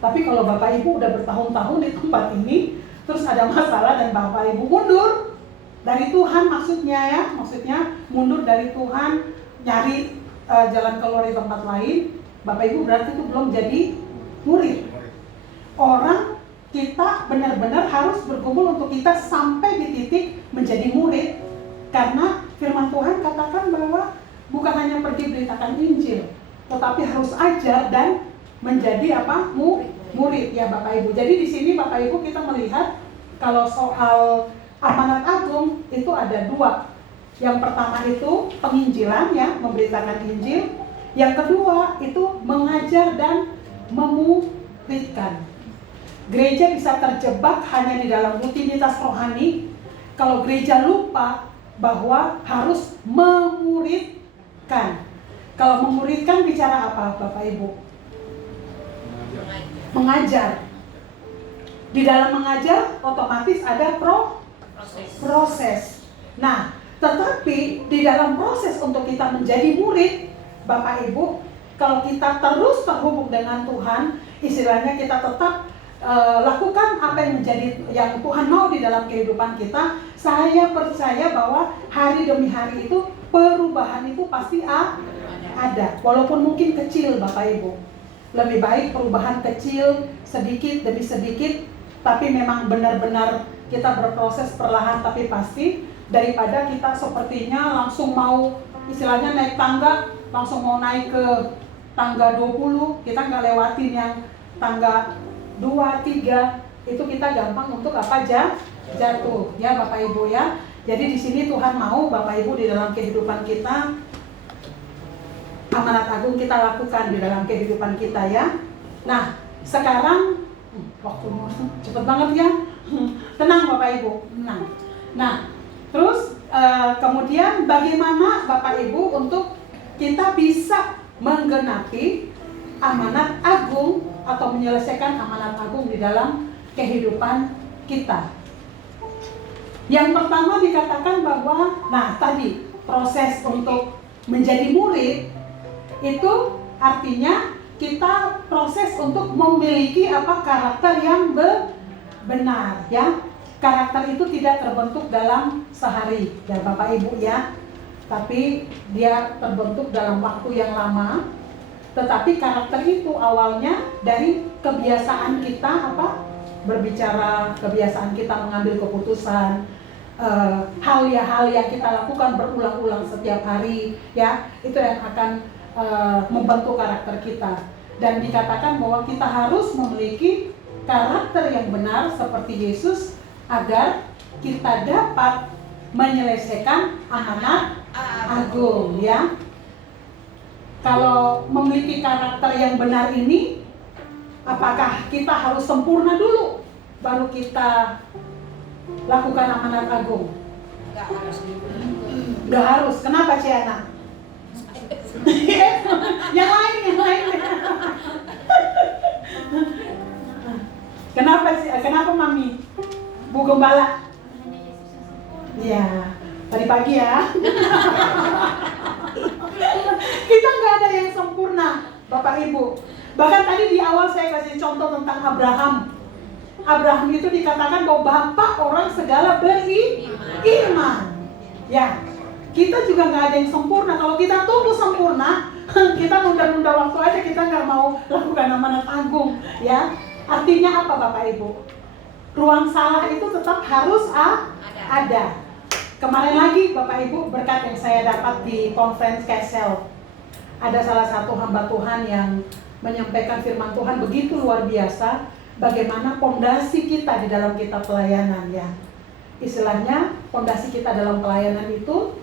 Tapi kalau Bapak Ibu udah bertahun-tahun di tempat ini, terus ada masalah dan Bapak Ibu mundur dari Tuhan maksudnya mundur dari Tuhan, nyari jalan keluar di tempat lain, Bapak Ibu berarti itu belum jadi murid. Orang kita benar-benar harus bergumul untuk kita sampai di titik menjadi murid, karena firman Tuhan katakan bahwa bukan hanya pergi beritakan Injil, tetapi harus ajar dan menjadi murid ya Bapak Ibu. Jadi di sini Bapak Ibu kita melihat kalau soal amanat agung itu ada dua. Yang pertama itu penginjilan ya, memberitakan Injil. Yang kedua itu mengajar dan memuridkan. Gereja bisa terjebak hanya di dalam rutinitas rohani kalau gereja lupa bahwa harus memuridkan. Kalau memuridkan bicara apa Bapak Ibu? Mengajar. Di dalam mengajar otomatis ada proses. Nah, tetapi di dalam proses untuk kita menjadi murid, Bapak Ibu, kalau kita terus terhubung dengan Tuhan, istilahnya kita tetap lakukan apa yang Tuhan mau di dalam kehidupan kita, saya percaya bahwa hari demi hari itu perubahan itu pasti ada, walaupun mungkin kecil Bapak Ibu. Lebih baik perubahan kecil sedikit demi sedikit, tapi memang benar-benar kita berproses perlahan tapi pasti, daripada kita sepertinya langsung mau istilahnya naik tangga, langsung mau naik ke tangga 20, kita nggak lewatin yang tangga 2, 3, itu kita gampang untuk jatuh ya Bapak Ibu ya. Jadi di sini Tuhan mau Bapak Ibu di dalam kehidupan kita, amanat agung kita lakukan di dalam kehidupan kita ya. Nah, sekarang waktunya cepet banget ya. Tenang Bapak Ibu, tenang. Nah, terus kemudian bagaimana Bapak Ibu untuk kita bisa menggenapi amanat agung atau menyelesaikan amanat agung di dalam kehidupan kita. Yang pertama dikatakan bahwa, nah tadi proses untuk menjadi murid itu artinya kita proses untuk memiliki karakter yang benar ya. Karakter itu tidak terbentuk dalam sehari ya Bapak Ibu ya, tapi dia terbentuk dalam waktu yang lama. Tetapi karakter itu awalnya dari kebiasaan kita berbicara, kebiasaan kita mengambil keputusan, hal yang kita lakukan berulang-ulang setiap hari ya, itu yang akan membentuk karakter kita. Dan dikatakan bahwa kita harus memiliki karakter yang benar seperti Yesus agar kita dapat menyelesaikan amanat agung, ya. Kalau memiliki karakter yang benar ini, apakah kita harus sempurna dulu baru kita lakukan amanat agung? Nggak harus gitu. Nggak harus. Kenapa, Ciana? yang lain. Kenapa Mami? Bu Gembala? Iya, tadi pagi ya. Kita nggak ada yang sempurna, Bapak Ibu. Bahkan tadi di awal saya kasih contoh tentang Abraham. Abraham itu dikatakan bahwa bapak orang segala beriman. Ya, kita juga nggak ada yang sempurna. Kalau kita tunggu sempurna, kita nunda-nunda waktu aja, kita nggak mau lakukan amanat agung. Ya, artinya apa Bapak Ibu? Ruang salah itu tetap harus ada. Kemarin lagi Bapak Ibu, berkat yang saya dapat di conference Kessel, ada salah satu hamba Tuhan yang menyampaikan firman Tuhan begitu luar biasa, bagaimana pondasi kita di dalam kita pelayanan, ya. Istilahnya pondasi kita dalam pelayanan itu,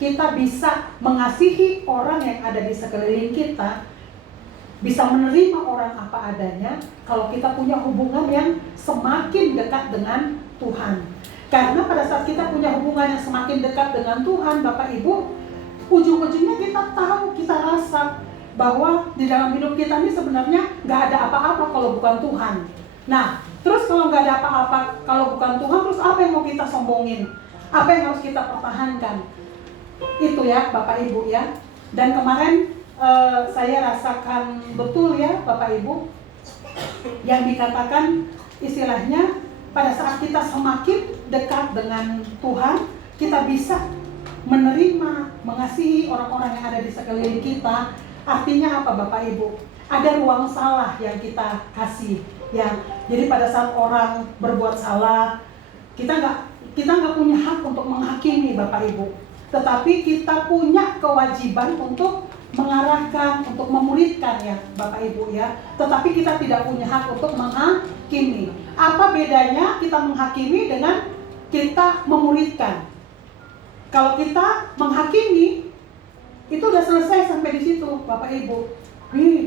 kita bisa mengasihi orang yang ada di sekeliling kita, bisa menerima orang apa adanya kalau kita punya hubungan yang semakin dekat dengan Tuhan. Karena pada saat kita punya hubungan yang semakin dekat dengan Tuhan, Bapak Ibu, ujung-ujungnya kita tahu, kita rasa bahwa di dalam hidup kita ini sebenarnya nggak ada apa-apa kalau bukan Tuhan. Nah, terus kalau nggak ada apa-apa kalau bukan Tuhan, terus apa yang mau kita sombongin? Apa yang harus kita pertahankan? Itu ya Bapak Ibu, ya. Dan kemarin saya rasakan betul ya Bapak Ibu, yang dikatakan istilahnya pada saat kita semakin dekat dengan Tuhan, kita bisa menerima, mengasihi orang-orang yang ada di sekeliling kita. Artinya apa Bapak Ibu? Ada ruang salah yang kita kasih, ya. Jadi pada saat orang berbuat salah, kita nggak punya hak untuk menghakimi Bapak Ibu. Tetapi kita punya kewajiban untuk mengarahkan, untuk memuridkan ya Bapak Ibu, ya. Tetapi kita tidak punya hak untuk menghakimi. Apa bedanya kita menghakimi dengan kita memuridkan? Kalau kita menghakimi, itu udah selesai sampai di situ Bapak Ibu.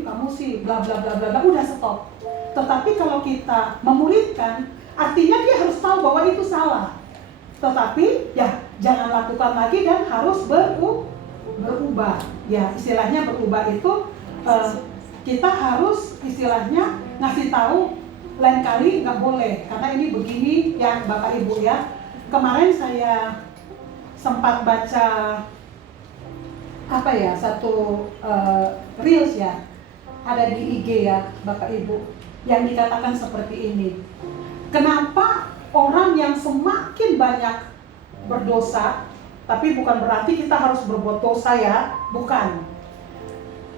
Kamu sih bla bla bla bla, udah stop. Tetapi kalau kita memuridkan, artinya dia harus tahu bahwa itu salah. Tetapi ya jangan lakukan lagi dan harus berubah. Ya, istilahnya berubah itu kita harus istilahnya ngasih tahu, lain kali nggak boleh karena ini begini ya Bapak Ibu, ya. Kemarin saya sempat baca satu reels ya, ada di IG ya Bapak Ibu, yang dikatakan seperti ini. Kenapa orang yang semakin banyak berdosa, tapi bukan berarti kita harus berbuat dosa ya, bukan.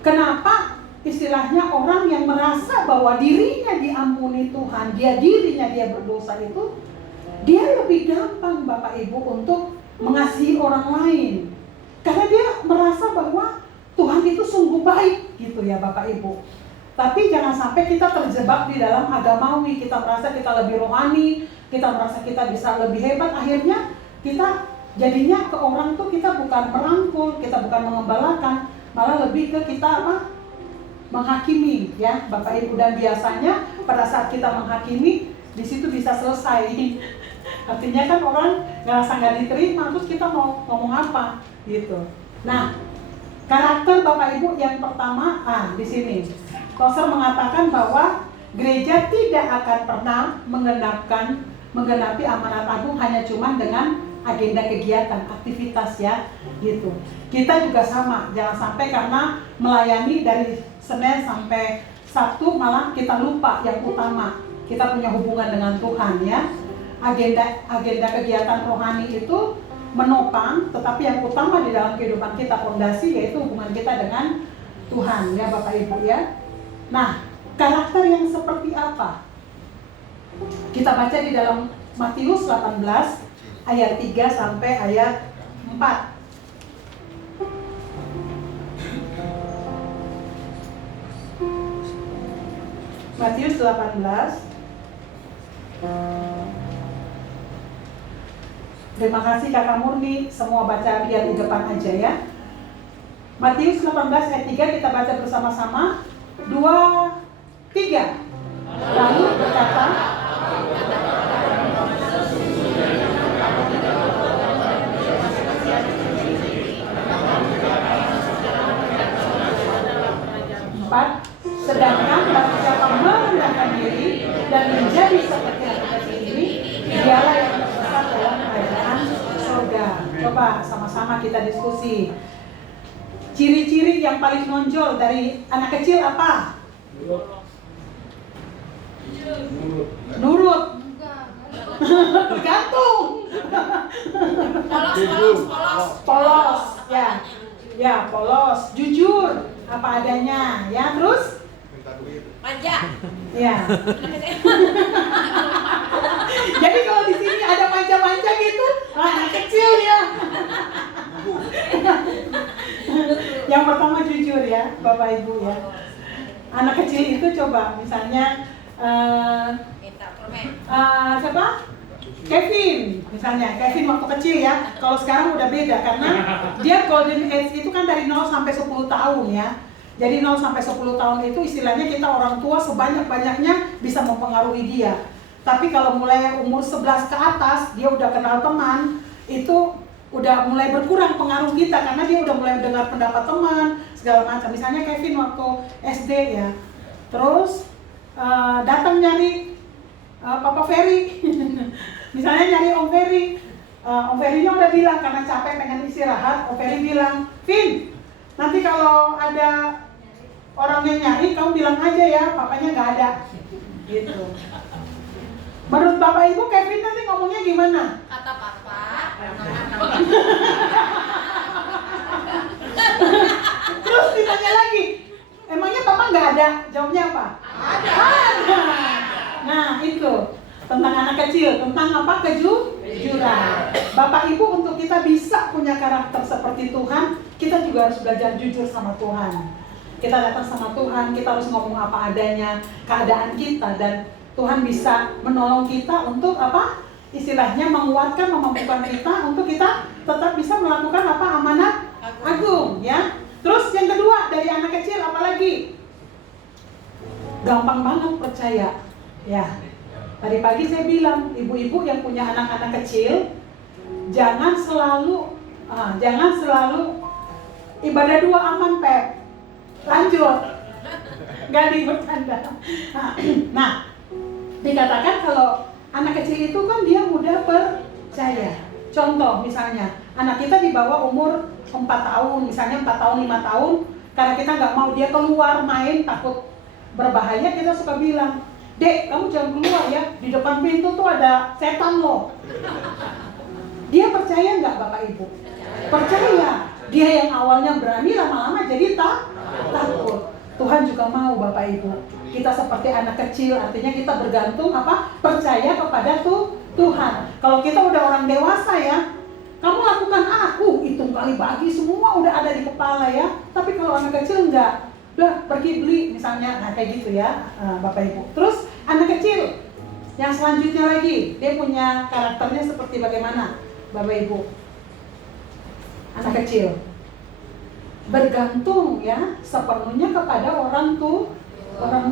Kenapa istilahnya orang yang merasa bahwa dirinya diampuni Tuhan, dirinya berdosa itu, dia lebih gampang Bapak Ibu untuk mengasihi orang lain. Karena dia merasa bahwa Tuhan itu sungguh baik gitu ya Bapak Ibu. Tapi jangan sampai kita terjebak di dalam agamawi, kita merasa kita lebih rohani, kita merasa kita bisa lebih hebat, akhirnya kita jadinya ke orang tuh kita bukan merangkul, kita bukan mengembalakan, malah lebih ke kita menghakimi ya Bapak Ibu. Dan biasanya pada saat kita menghakimi, di situ bisa selesai. Artinya kan orang ngerasa nggak diterima, terus kita mau ngomong apa gitu. Nah, karakter Bapak Ibu yang pertama, di sini Tozer mengatakan bahwa gereja tidak akan pernah menggenapi amanat agung hanya cuma dengan agenda kegiatan, aktivitas ya, gitu. Kita juga sama, jangan sampai karena melayani dari Senin sampai Sabtu malah kita lupa yang utama. Kita punya hubungan dengan Tuhan ya. Agenda kegiatan rohani itu menopang, tetapi yang utama di dalam kehidupan kita, fondasi, yaitu hubungan kita dengan Tuhan ya Bapak Ibu ya. Nah, karakter yang seperti apa? Kita baca di dalam Matius 18 ayat 3 sampai ayat 4. Matius 18. Terima kasih Kakak Murni, semua baca biar di depan aja ya. Matius 18 ayat 3 kita baca bersama-sama. 2, 3. Lalu berkata, sedangkan barang siapa merendahkan diri dan menjadi seperti anak kecil ini, dialah yang terbesar dalam kerajaan surga. Coba sama-sama kita diskusi. Ciri-ciri yang paling menonjol dari anak kecil apa? Nurut. Tergantung. Polos. Ya, polos. Jujur. Apa adanya, ya. Terus? Manja. Ya. Jadi kalau di sini ada manja-manja gitu, anak kecil ya. Yang pertama jujur ya, Bapak Ibu ya. Anak kecil itu coba misalnya Minta permen. siapa? Kevin, misalnya Kevin waktu kecil ya. Kalau sekarang udah beda karena dia golden age itu kan dari 0 sampai 10 tahun ya. Jadi 0 sampai 10 tahun itu istilahnya kita orang tua sebanyak-banyaknya bisa mempengaruhi dia. Tapi kalau mulai umur 11 ke atas, dia udah kenal teman, itu udah mulai berkurang pengaruh kita karena dia udah mulai dengar pendapat teman, segala macam. Misalnya Kevin waktu SD ya. Terus datang nyari Papa Ferry. Misalnya nyari Om Ferry. Om Ferry-nya udah bilang karena capek pengen istirahat, Om Ferry bilang, "Vin, nanti kalau ada orang yang nyari, kamu bilang aja ya, papanya nggak ada." Gitu. Menurut Bapak Ibu, Kevin nanti ngomongnya gimana? Kata papa. Terus ditanya lagi, emangnya Papa nggak ada? Jawabnya apa? Ada. Nah itu tentang anak kecil, tentang apa? Kejujuran. Bapak Ibu, untuk kita bisa punya karakter seperti Tuhan, kita juga harus belajar jujur sama Tuhan. Kita datang sama Tuhan, kita harus ngomong apa adanya, keadaan kita, dan Tuhan bisa menolong kita untuk apa? Istilahnya menguatkan, memampukan kita untuk kita tetap bisa melakukan apa? Amanat agung ya. Terus yang kedua dari anak kecil apalagi? Gampang banget percaya ya. Tadi pagi saya bilang, ibu-ibu yang punya anak-anak kecil jangan selalu ibadah 2 aman, Pep. Lanjut. Gak bercanda. Nah, dikatakan kalau anak kecil itu kan dia mudah percaya. Contoh misalnya, anak kita di bawah umur 4 tahun, misalnya 4 tahun, 5 tahun, karena kita nggak mau dia keluar main, takut berbahaya, kita suka bilang, "Dek, kamu jangan keluar ya, di depan pintu tuh ada setan loh." Dia percaya nggak Bapak Ibu? Percaya. Dia yang awalnya berani, lama-lama jadi takut. Tuhan juga mau Bapak Ibu, kita seperti anak kecil, artinya kita bergantung apa? Percaya kepada Tuhan. Kalau kita udah orang dewasa ya, kamu lakukan hitung kali bagi semua udah ada di kepala ya. Tapi kalau anak kecil enggak, udah pergi beli misalnya, nah kayak gitu ya Bapak Ibu. Terus anak kecil yang selanjutnya lagi, dia punya karakternya seperti bagaimana Bapak Ibu? Anak kecil bergantung ya sepenuhnya kepada orang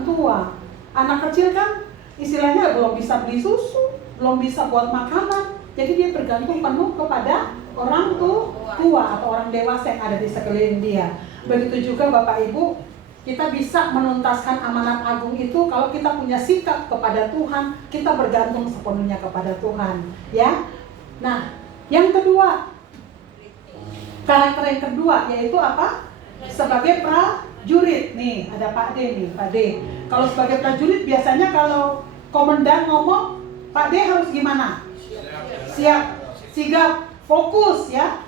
tua. Anak kecil kan istilahnya belum bisa beli susu, belum bisa buat makanan, jadi dia bergantung penuh kepada orang tua atau orang dewasa yang ada di sekeliling dia. Begitu juga Bapak Ibu, kita bisa menuntaskan amanat agung itu kalau kita punya sikap kepada Tuhan, kita bergantung sepenuhnya kepada Tuhan ya. Nah, yang kedua, karakter yang kedua yaitu apa? Sebagai prajurit. Nih, ada Pak D nih, Pak D. Kalau sebagai prajurit biasanya kalau komandan ngomong, Pak D harus gimana? Siap, sigap, fokus ya.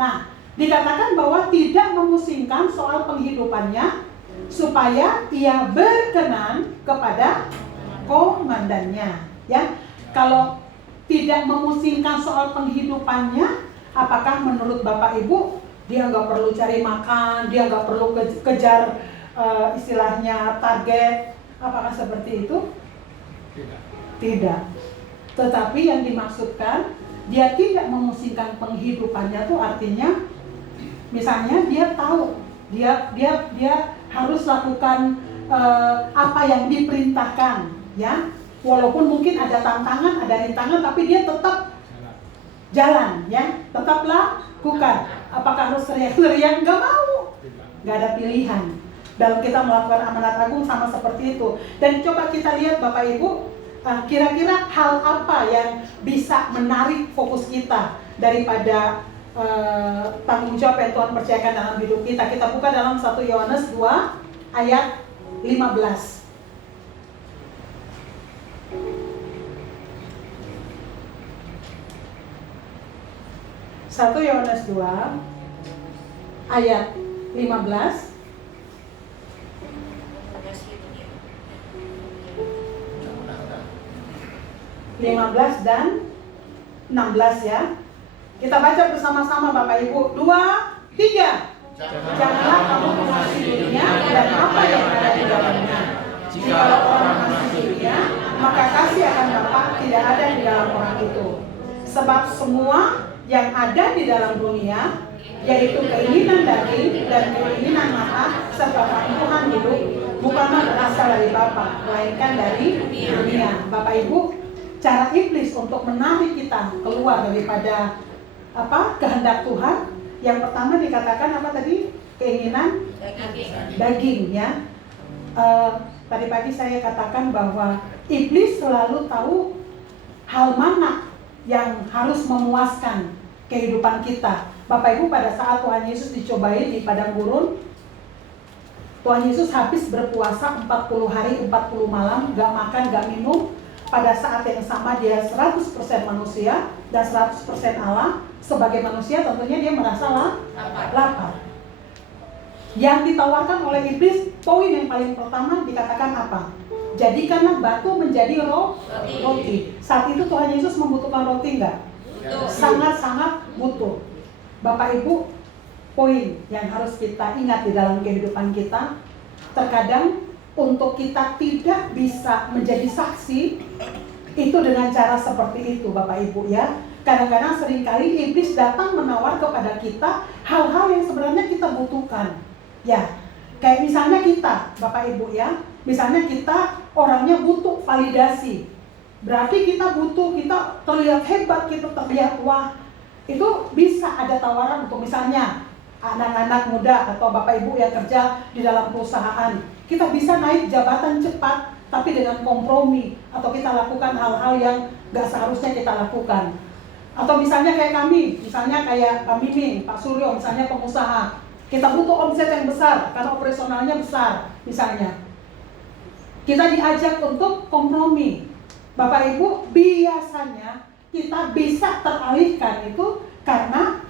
Nah, dikatakan bahwa tidak memusingkan soal penghidupannya supaya ia berkenan kepada komandannya ya. Kalau tidak memusingkan soal penghidupannya, apakah menurut Bapak Ibu dia nggak perlu cari makan, dia nggak perlu kejar istilahnya target Apakah seperti itu? Tidak. Tidak. Tetapi yang dimaksudkan dia tidak memusingkan penghidupannya itu artinya misalnya dia tahu dia harus lakukan apa yang diperintahkan, ya. Walaupun mungkin ada tantangan, ada rintangan, tapi dia tetap jalan, ya. Tetap lakukan. Apakah harus teriak-teriak? Nggak mau. Nggak ada pilihan. Dalam kita melakukan amanat agung sama seperti itu. Dan coba kita lihat Bapak Ibu, kira-kira hal apa yang bisa menarik fokus kita daripada tanggung jawab yang Tuhan percayakan dalam hidup kita. Kita buka dalam 1 Yohanes 2 ayat 15. 1 Yohanes 2 ayat 15. 15 dan 16 ya. Kita baca bersama-sama Bapak Ibu. 2, 3. Janganlah kamu mengasihi dunia dan apa yang ada di dalamnya. Jika orang mengasihi dunia, maka kasih akan Bapa tidak ada di dalam orang itu. Sebab semua yang ada di dalam dunia, yaitu keinginan daging dan keinginan mata serta perempuan hidup, bukanlah berasal dari Bapa, melainkan dari dunia. Bapak Ibu, cara iblis untuk menarik kita keluar daripada kehendak Tuhan, yang pertama dikatakan apa tadi? Keinginan daging, ya. Tadi pagi saya katakan bahwa iblis selalu tahu hal mana yang harus memuaskan kehidupan kita. Bapak Ibu, pada saat Tuhan Yesus dicobai di padang gurun, Tuhan Yesus habis berpuasa 40 hari 40 malam, gak makan, gak minum. Pada saat yang sama dia 100% manusia dan 100% Allah. Sebagai manusia tentunya dia merasa lapar. Yang ditawarkan oleh iblis, poin yang paling pertama dikatakan apa? Jadikanlah batu menjadi roti. Saat itu Tuhan Yesus membutuhkan roti enggak? Sangat-sangat butuh. Bapak Ibu, poin yang harus kita ingat di dalam kehidupan kita, terkadang untuk kita tidak bisa menjadi saksi itu dengan cara seperti itu Bapak Ibu, ya. Kadang-kadang seringkali iblis datang menawar kepada kita hal-hal yang sebenarnya kita butuhkan. Ya, kayak misalnya kita Bapak Ibu, ya. Misalnya kita orangnya butuh validasi. Berarti kita butuh, kita terlihat hebat, kita terlihat wah. Itu bisa ada tawaran untuk misalnya anak-anak muda atau Bapak Ibu yang kerja di dalam perusahaan. Kita bisa naik jabatan cepat, tapi dengan kompromi. Atau kita lakukan hal-hal yang gak seharusnya kita lakukan. Atau misalnya kayak kami, misalnya kayak Pak Miming, Pak Suryo, misalnya pengusaha. Kita butuh omset yang besar, karena operasionalnya besar, misalnya. Kita diajak untuk kompromi. Bapak Ibu, biasanya kita bisa teralihkan itu karena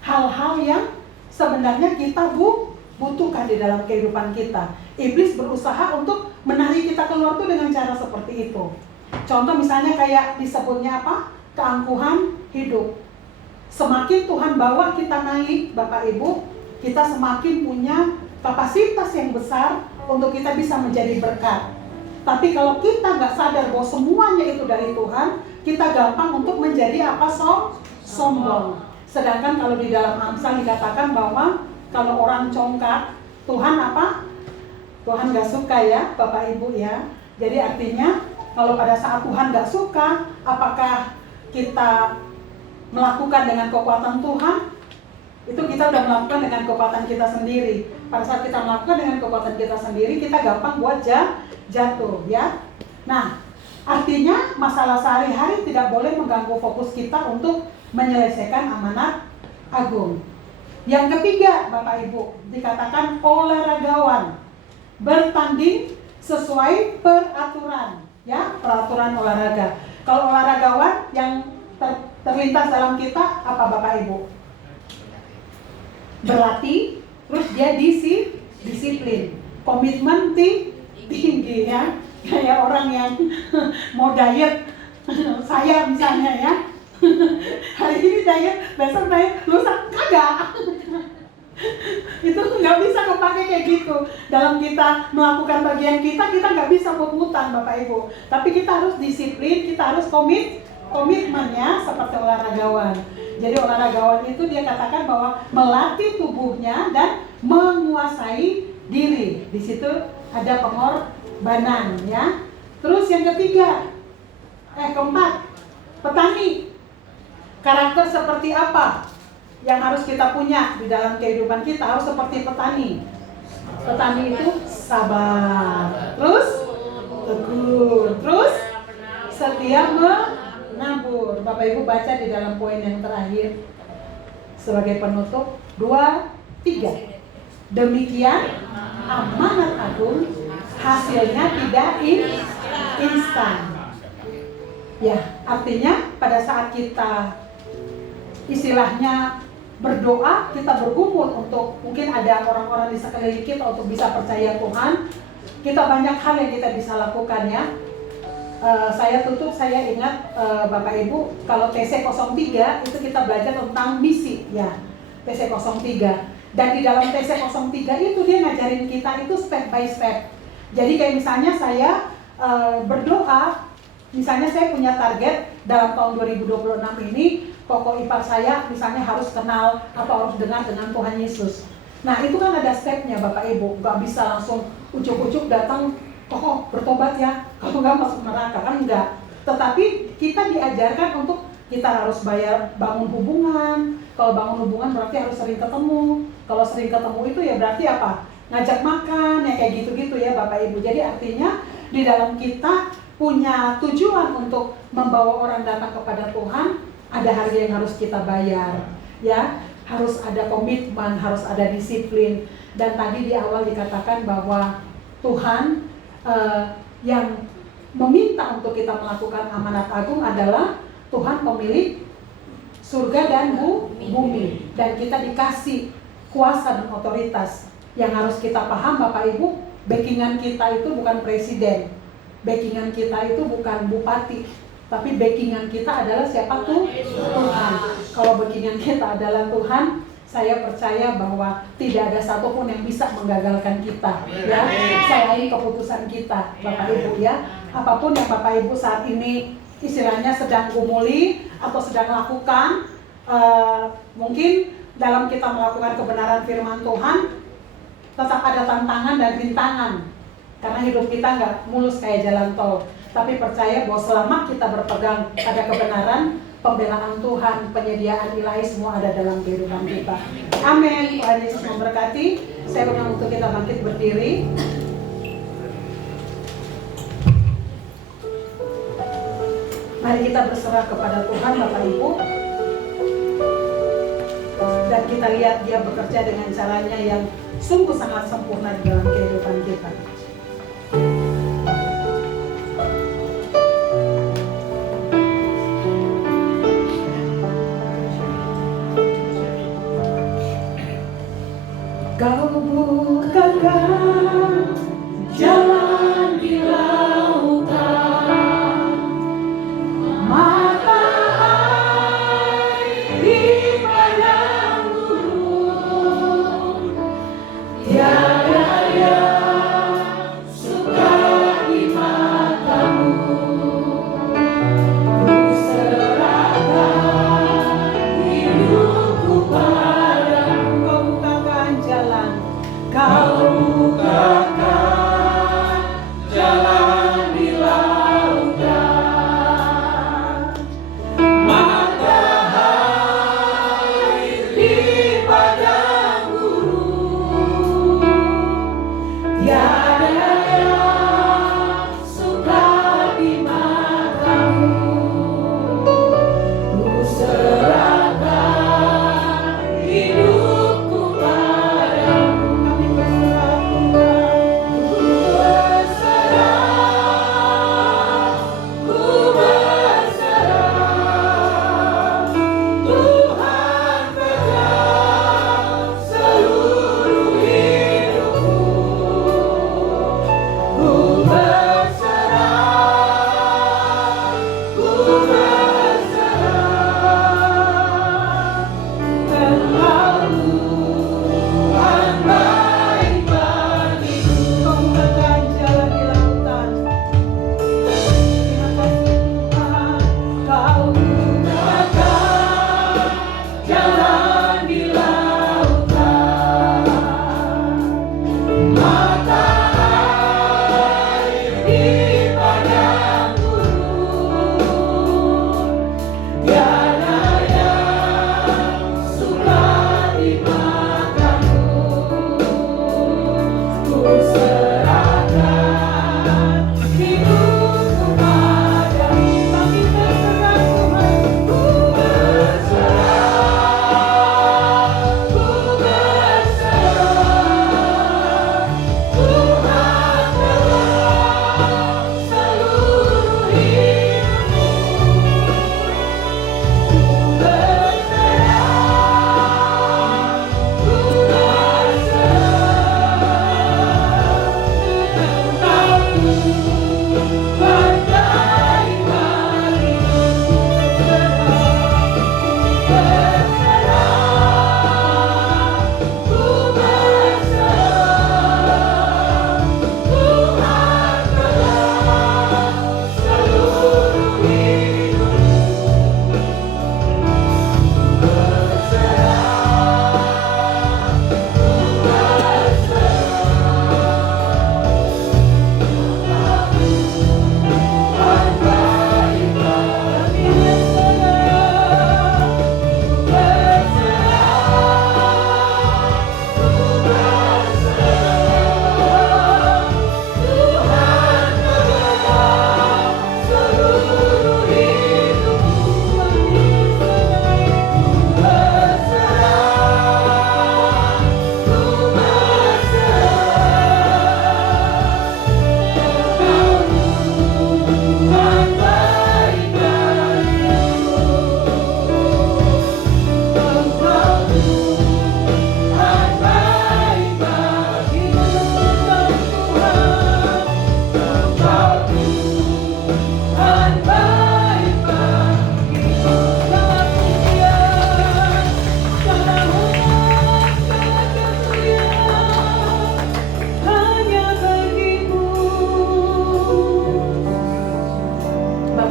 hal-hal yang sebenarnya kita butuhkan di dalam kehidupan kita. Iblis berusaha untuk menarik kita keluar tuh dengan cara seperti itu. Contoh misalnya kayak disebutnya apa? Keangkuhan hidup. Semakin Tuhan bawa kita naik, Bapak Ibu, kita semakin punya kapasitas yang besar untuk kita bisa menjadi berkat. Tapi kalau kita nggak sadar bahwa semuanya itu dari Tuhan, kita gampang untuk menjadi apa? Sombong. Sedangkan kalau di dalam Amsal dikatakan bahwa kalau orang congkak, Tuhan apa? Tuhan nggak suka, ya Bapak Ibu, ya. Jadi artinya kalau pada saat Tuhan nggak suka, apakah kita melakukan dengan kekuatan Tuhan? Itu kita udah melakukan dengan kekuatan kita sendiri. Pada saat kita melakukan dengan kekuatan kita sendiri, kita gampang buat jatuh, ya. Nah, artinya masalah sehari-hari tidak boleh mengganggu fokus kita untuk menyelesaikan amanat agung. Yang ketiga, Bapak Ibu, dikatakan olahragawan, bertanding sesuai peraturan, ya, peraturan olahraga. Kalau olahragawan yang terlintas dalam kita apa Bapak Ibu? Berlatih, terus dia disiplin, komitmen tinggi, ya. Kayak orang yang mau diet, saya misalnya, ya. Hari ini diet, besok diet, lusa kagak. Itu nggak bisa kepake kayak gitu. Dalam kita melakukan bagian kita nggak bisa berhutang Bapak Ibu. Tapi kita harus disiplin, kita harus komitmennya seperti olahragawan. Jadi olahragawan itu dia katakan bahwa melatih tubuhnya dan menguasai diri. Di situ ada pengorbanan ya. Terus yang keempat, petani. Karakter seperti apa yang harus kita punya di dalam kehidupan kita? Harus seperti petani. Petani itu sabar, terus tegur, terus setia menabur. Bapak Ibu baca di dalam poin yang terakhir sebagai penutup 2, 3. Demikian amanat agung hasilnya tidak instan. Ya, artinya pada saat kita istilahnya berdoa, kita bergumul untuk mungkin ada orang-orang di sekeliling kita untuk bisa percaya Tuhan. Kita banyak hal yang kita bisa lakukan ya. Saya ingat Bapak Ibu, kalau TC03 itu kita belajar tentang misi ya, TC03. Dan di dalam TC03 itu dia ngajarin kita itu step by step. Jadi kayak misalnya saya berdoa, misalnya saya punya target dalam tahun 2026 ini, pokok ipar saya misalnya harus kenal atau harus dengar dengan Tuhan Yesus. Nah itu kan ada stepnya Bapak Ibu, gak bisa langsung ucuk-ucuk datang, pokok bertobat ya, kalau gak masuk neraka, kan enggak. Tetapi kita diajarkan untuk kita harus bangun hubungan. Kalau bangun hubungan berarti harus sering ketemu. Kalau sering ketemu itu ya berarti apa? Ngajak makan, ya kayak gitu-gitu ya Bapak Ibu. Jadi artinya di dalam kita punya tujuan untuk membawa orang datang kepada Tuhan, ada harga yang harus kita bayar ya, harus ada komitmen, harus ada disiplin. Dan tadi di awal dikatakan bahwa Tuhan yang meminta untuk kita melakukan amanat agung adalah Tuhan pemilik surga dan bumi, dan kita dikasih kuasa dan otoritas. Yang harus kita paham Bapak Ibu, backingan kita itu bukan presiden, backingan kita itu bukan bupati, tapi backingan kita adalah siapa tuh? Tuhan. Kalau backingan kita adalah Tuhan, saya percaya bahwa tidak ada satupun yang bisa menggagalkan kita ya, selain keputusan kita Bapak Ibu ya. Apapun yang Bapak Ibu saat ini istilahnya sedang gumuli atau sedang lakukan, mungkin dalam kita melakukan kebenaran firman Tuhan tetap ada tantangan dan rintangan, karena hidup kita nggak mulus kayak jalan tol. Tapi percaya bahwa selama kita berpegang pada kebenaran, pembelaan Tuhan, penyediaan ilahi semua ada dalam kehidupan kita. Amin. Tuhan Yesus memberkati. Saya undang untuk kita bangkit berdiri. Mari kita berserah kepada Tuhan Bapak Ibu, dan kita lihat Dia bekerja dengan caranya yang sungguh sangat sempurna di dalam kehidupan kita. Kau bukakan jalan di lautan, mata air di padang gurun, tiada yang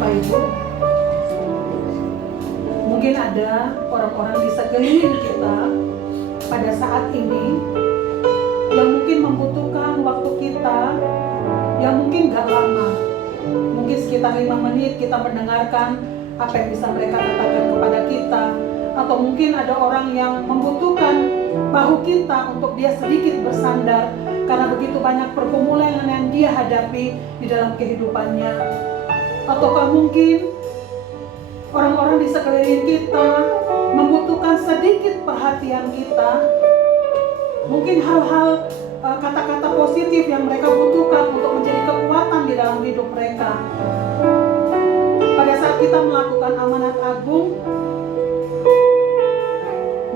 Bapak Ibu, mungkin ada orang-orang di sekeliling kita pada saat ini yang mungkin membutuhkan waktu kita yang mungkin gak lama, mungkin sekitar 5 menit kita mendengarkan apa yang bisa mereka katakan kepada kita, atau mungkin ada orang yang membutuhkan bahu kita untuk dia sedikit bersandar karena begitu banyak pergumulan yang dia hadapi di dalam kehidupannya. Ataukah mungkin orang-orang di sekeliling kita membutuhkan sedikit perhatian kita, mungkin hal-hal kata-kata positif yang mereka butuhkan untuk menjadi kekuatan di dalam hidup mereka. Pada saat kita melakukan amanat agung,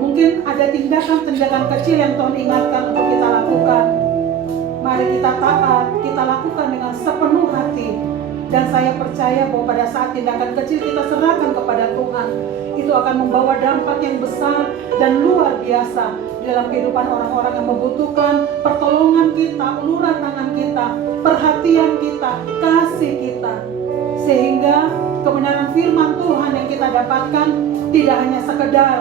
mungkin ada tindakan-tindakan kecil yang Tuhan ingatkan untuk kita lakukan. Mari kita taat, kita lakukan dengan sepenuh hati. Dan saya percaya bahwa pada saat tindakan kecil kita serahkan kepada Tuhan, itu akan membawa dampak yang besar dan luar biasa di dalam kehidupan orang-orang yang membutuhkan pertolongan kita, uluran tangan kita, perhatian kita, kasih kita. Sehingga kebenaran firman Tuhan yang kita dapatkan tidak hanya sekedar,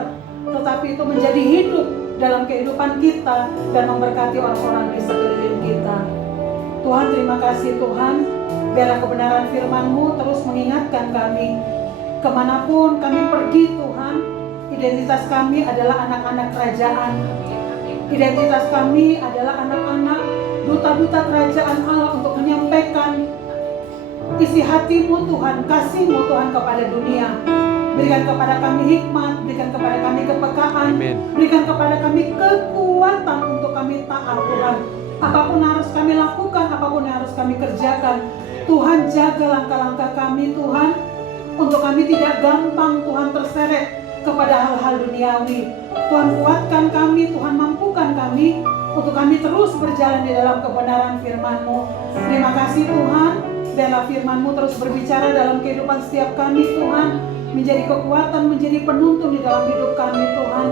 tetapi itu menjadi hidup dalam kehidupan kita dan memberkati orang-orang di sekeliling kita. Tuhan, terima kasih Tuhan, biarlah kebenaran firman-Mu terus mengingatkan kami. Kemanapun kami pergi Tuhan, identitas kami adalah anak-anak kerajaan. Identitas kami adalah anak-anak duta-duta kerajaan Allah untuk menyampaikan isi hati-Mu Tuhan, kasih-Mu Tuhan kepada dunia. Berikan kepada kami hikmat, berikan kepada kami kepekaan, berikan kepada kami kekuatan untuk kami taat Tuhan. Apapun harus kami lakukan, apapun yang harus kami kerjakan, Tuhan jaga langkah-langkah kami Tuhan, untuk kami tidak gampang Tuhan terseret kepada hal-hal duniawi. Tuhan kuatkan kami, Tuhan mampukan kami, untuk kami terus berjalan di dalam kebenaran firman-Mu. Terima kasih Tuhan, biarlah firman-Mu terus berbicara dalam kehidupan setiap kami Tuhan, menjadi kekuatan, menjadi penuntun di dalam hidup kami Tuhan.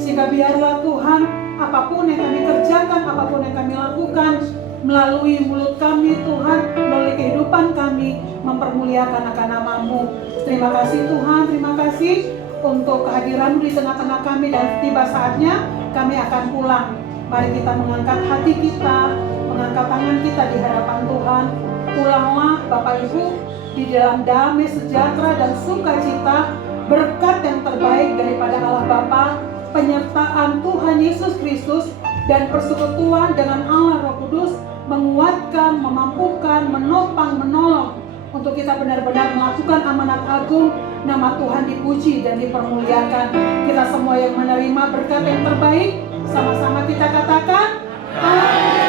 Sehingga biarlah Tuhan, apapun yang kami kerjakan, apapun yang kami lakukan, melalui mulut kami Tuhan, melalui kehidupan kami, mempermuliakan akan nama-Mu. Terima kasih Tuhan, terima kasih untuk kehadiran-Mu di tengah-tengah kami, dan tiba saatnya kami akan pulang. Mari kita mengangkat hati kita, mengangkat tangan kita di hadapan Tuhan. Pulanglah Bapak Ibu di dalam damai sejahtera dan sukacita, berkat yang terbaik daripada Allah Bapa, penyertaan Tuhan Yesus Kristus, dan persekutuan dengan Allah Roh Kudus menguatkan, memampukan, menopang, menolong untuk kita benar-benar melakukan amanat agung. Nama Tuhan dipuji dan dipermuliakan. Kita semua yang menerima berkat yang terbaik, sama-sama kita katakan amin.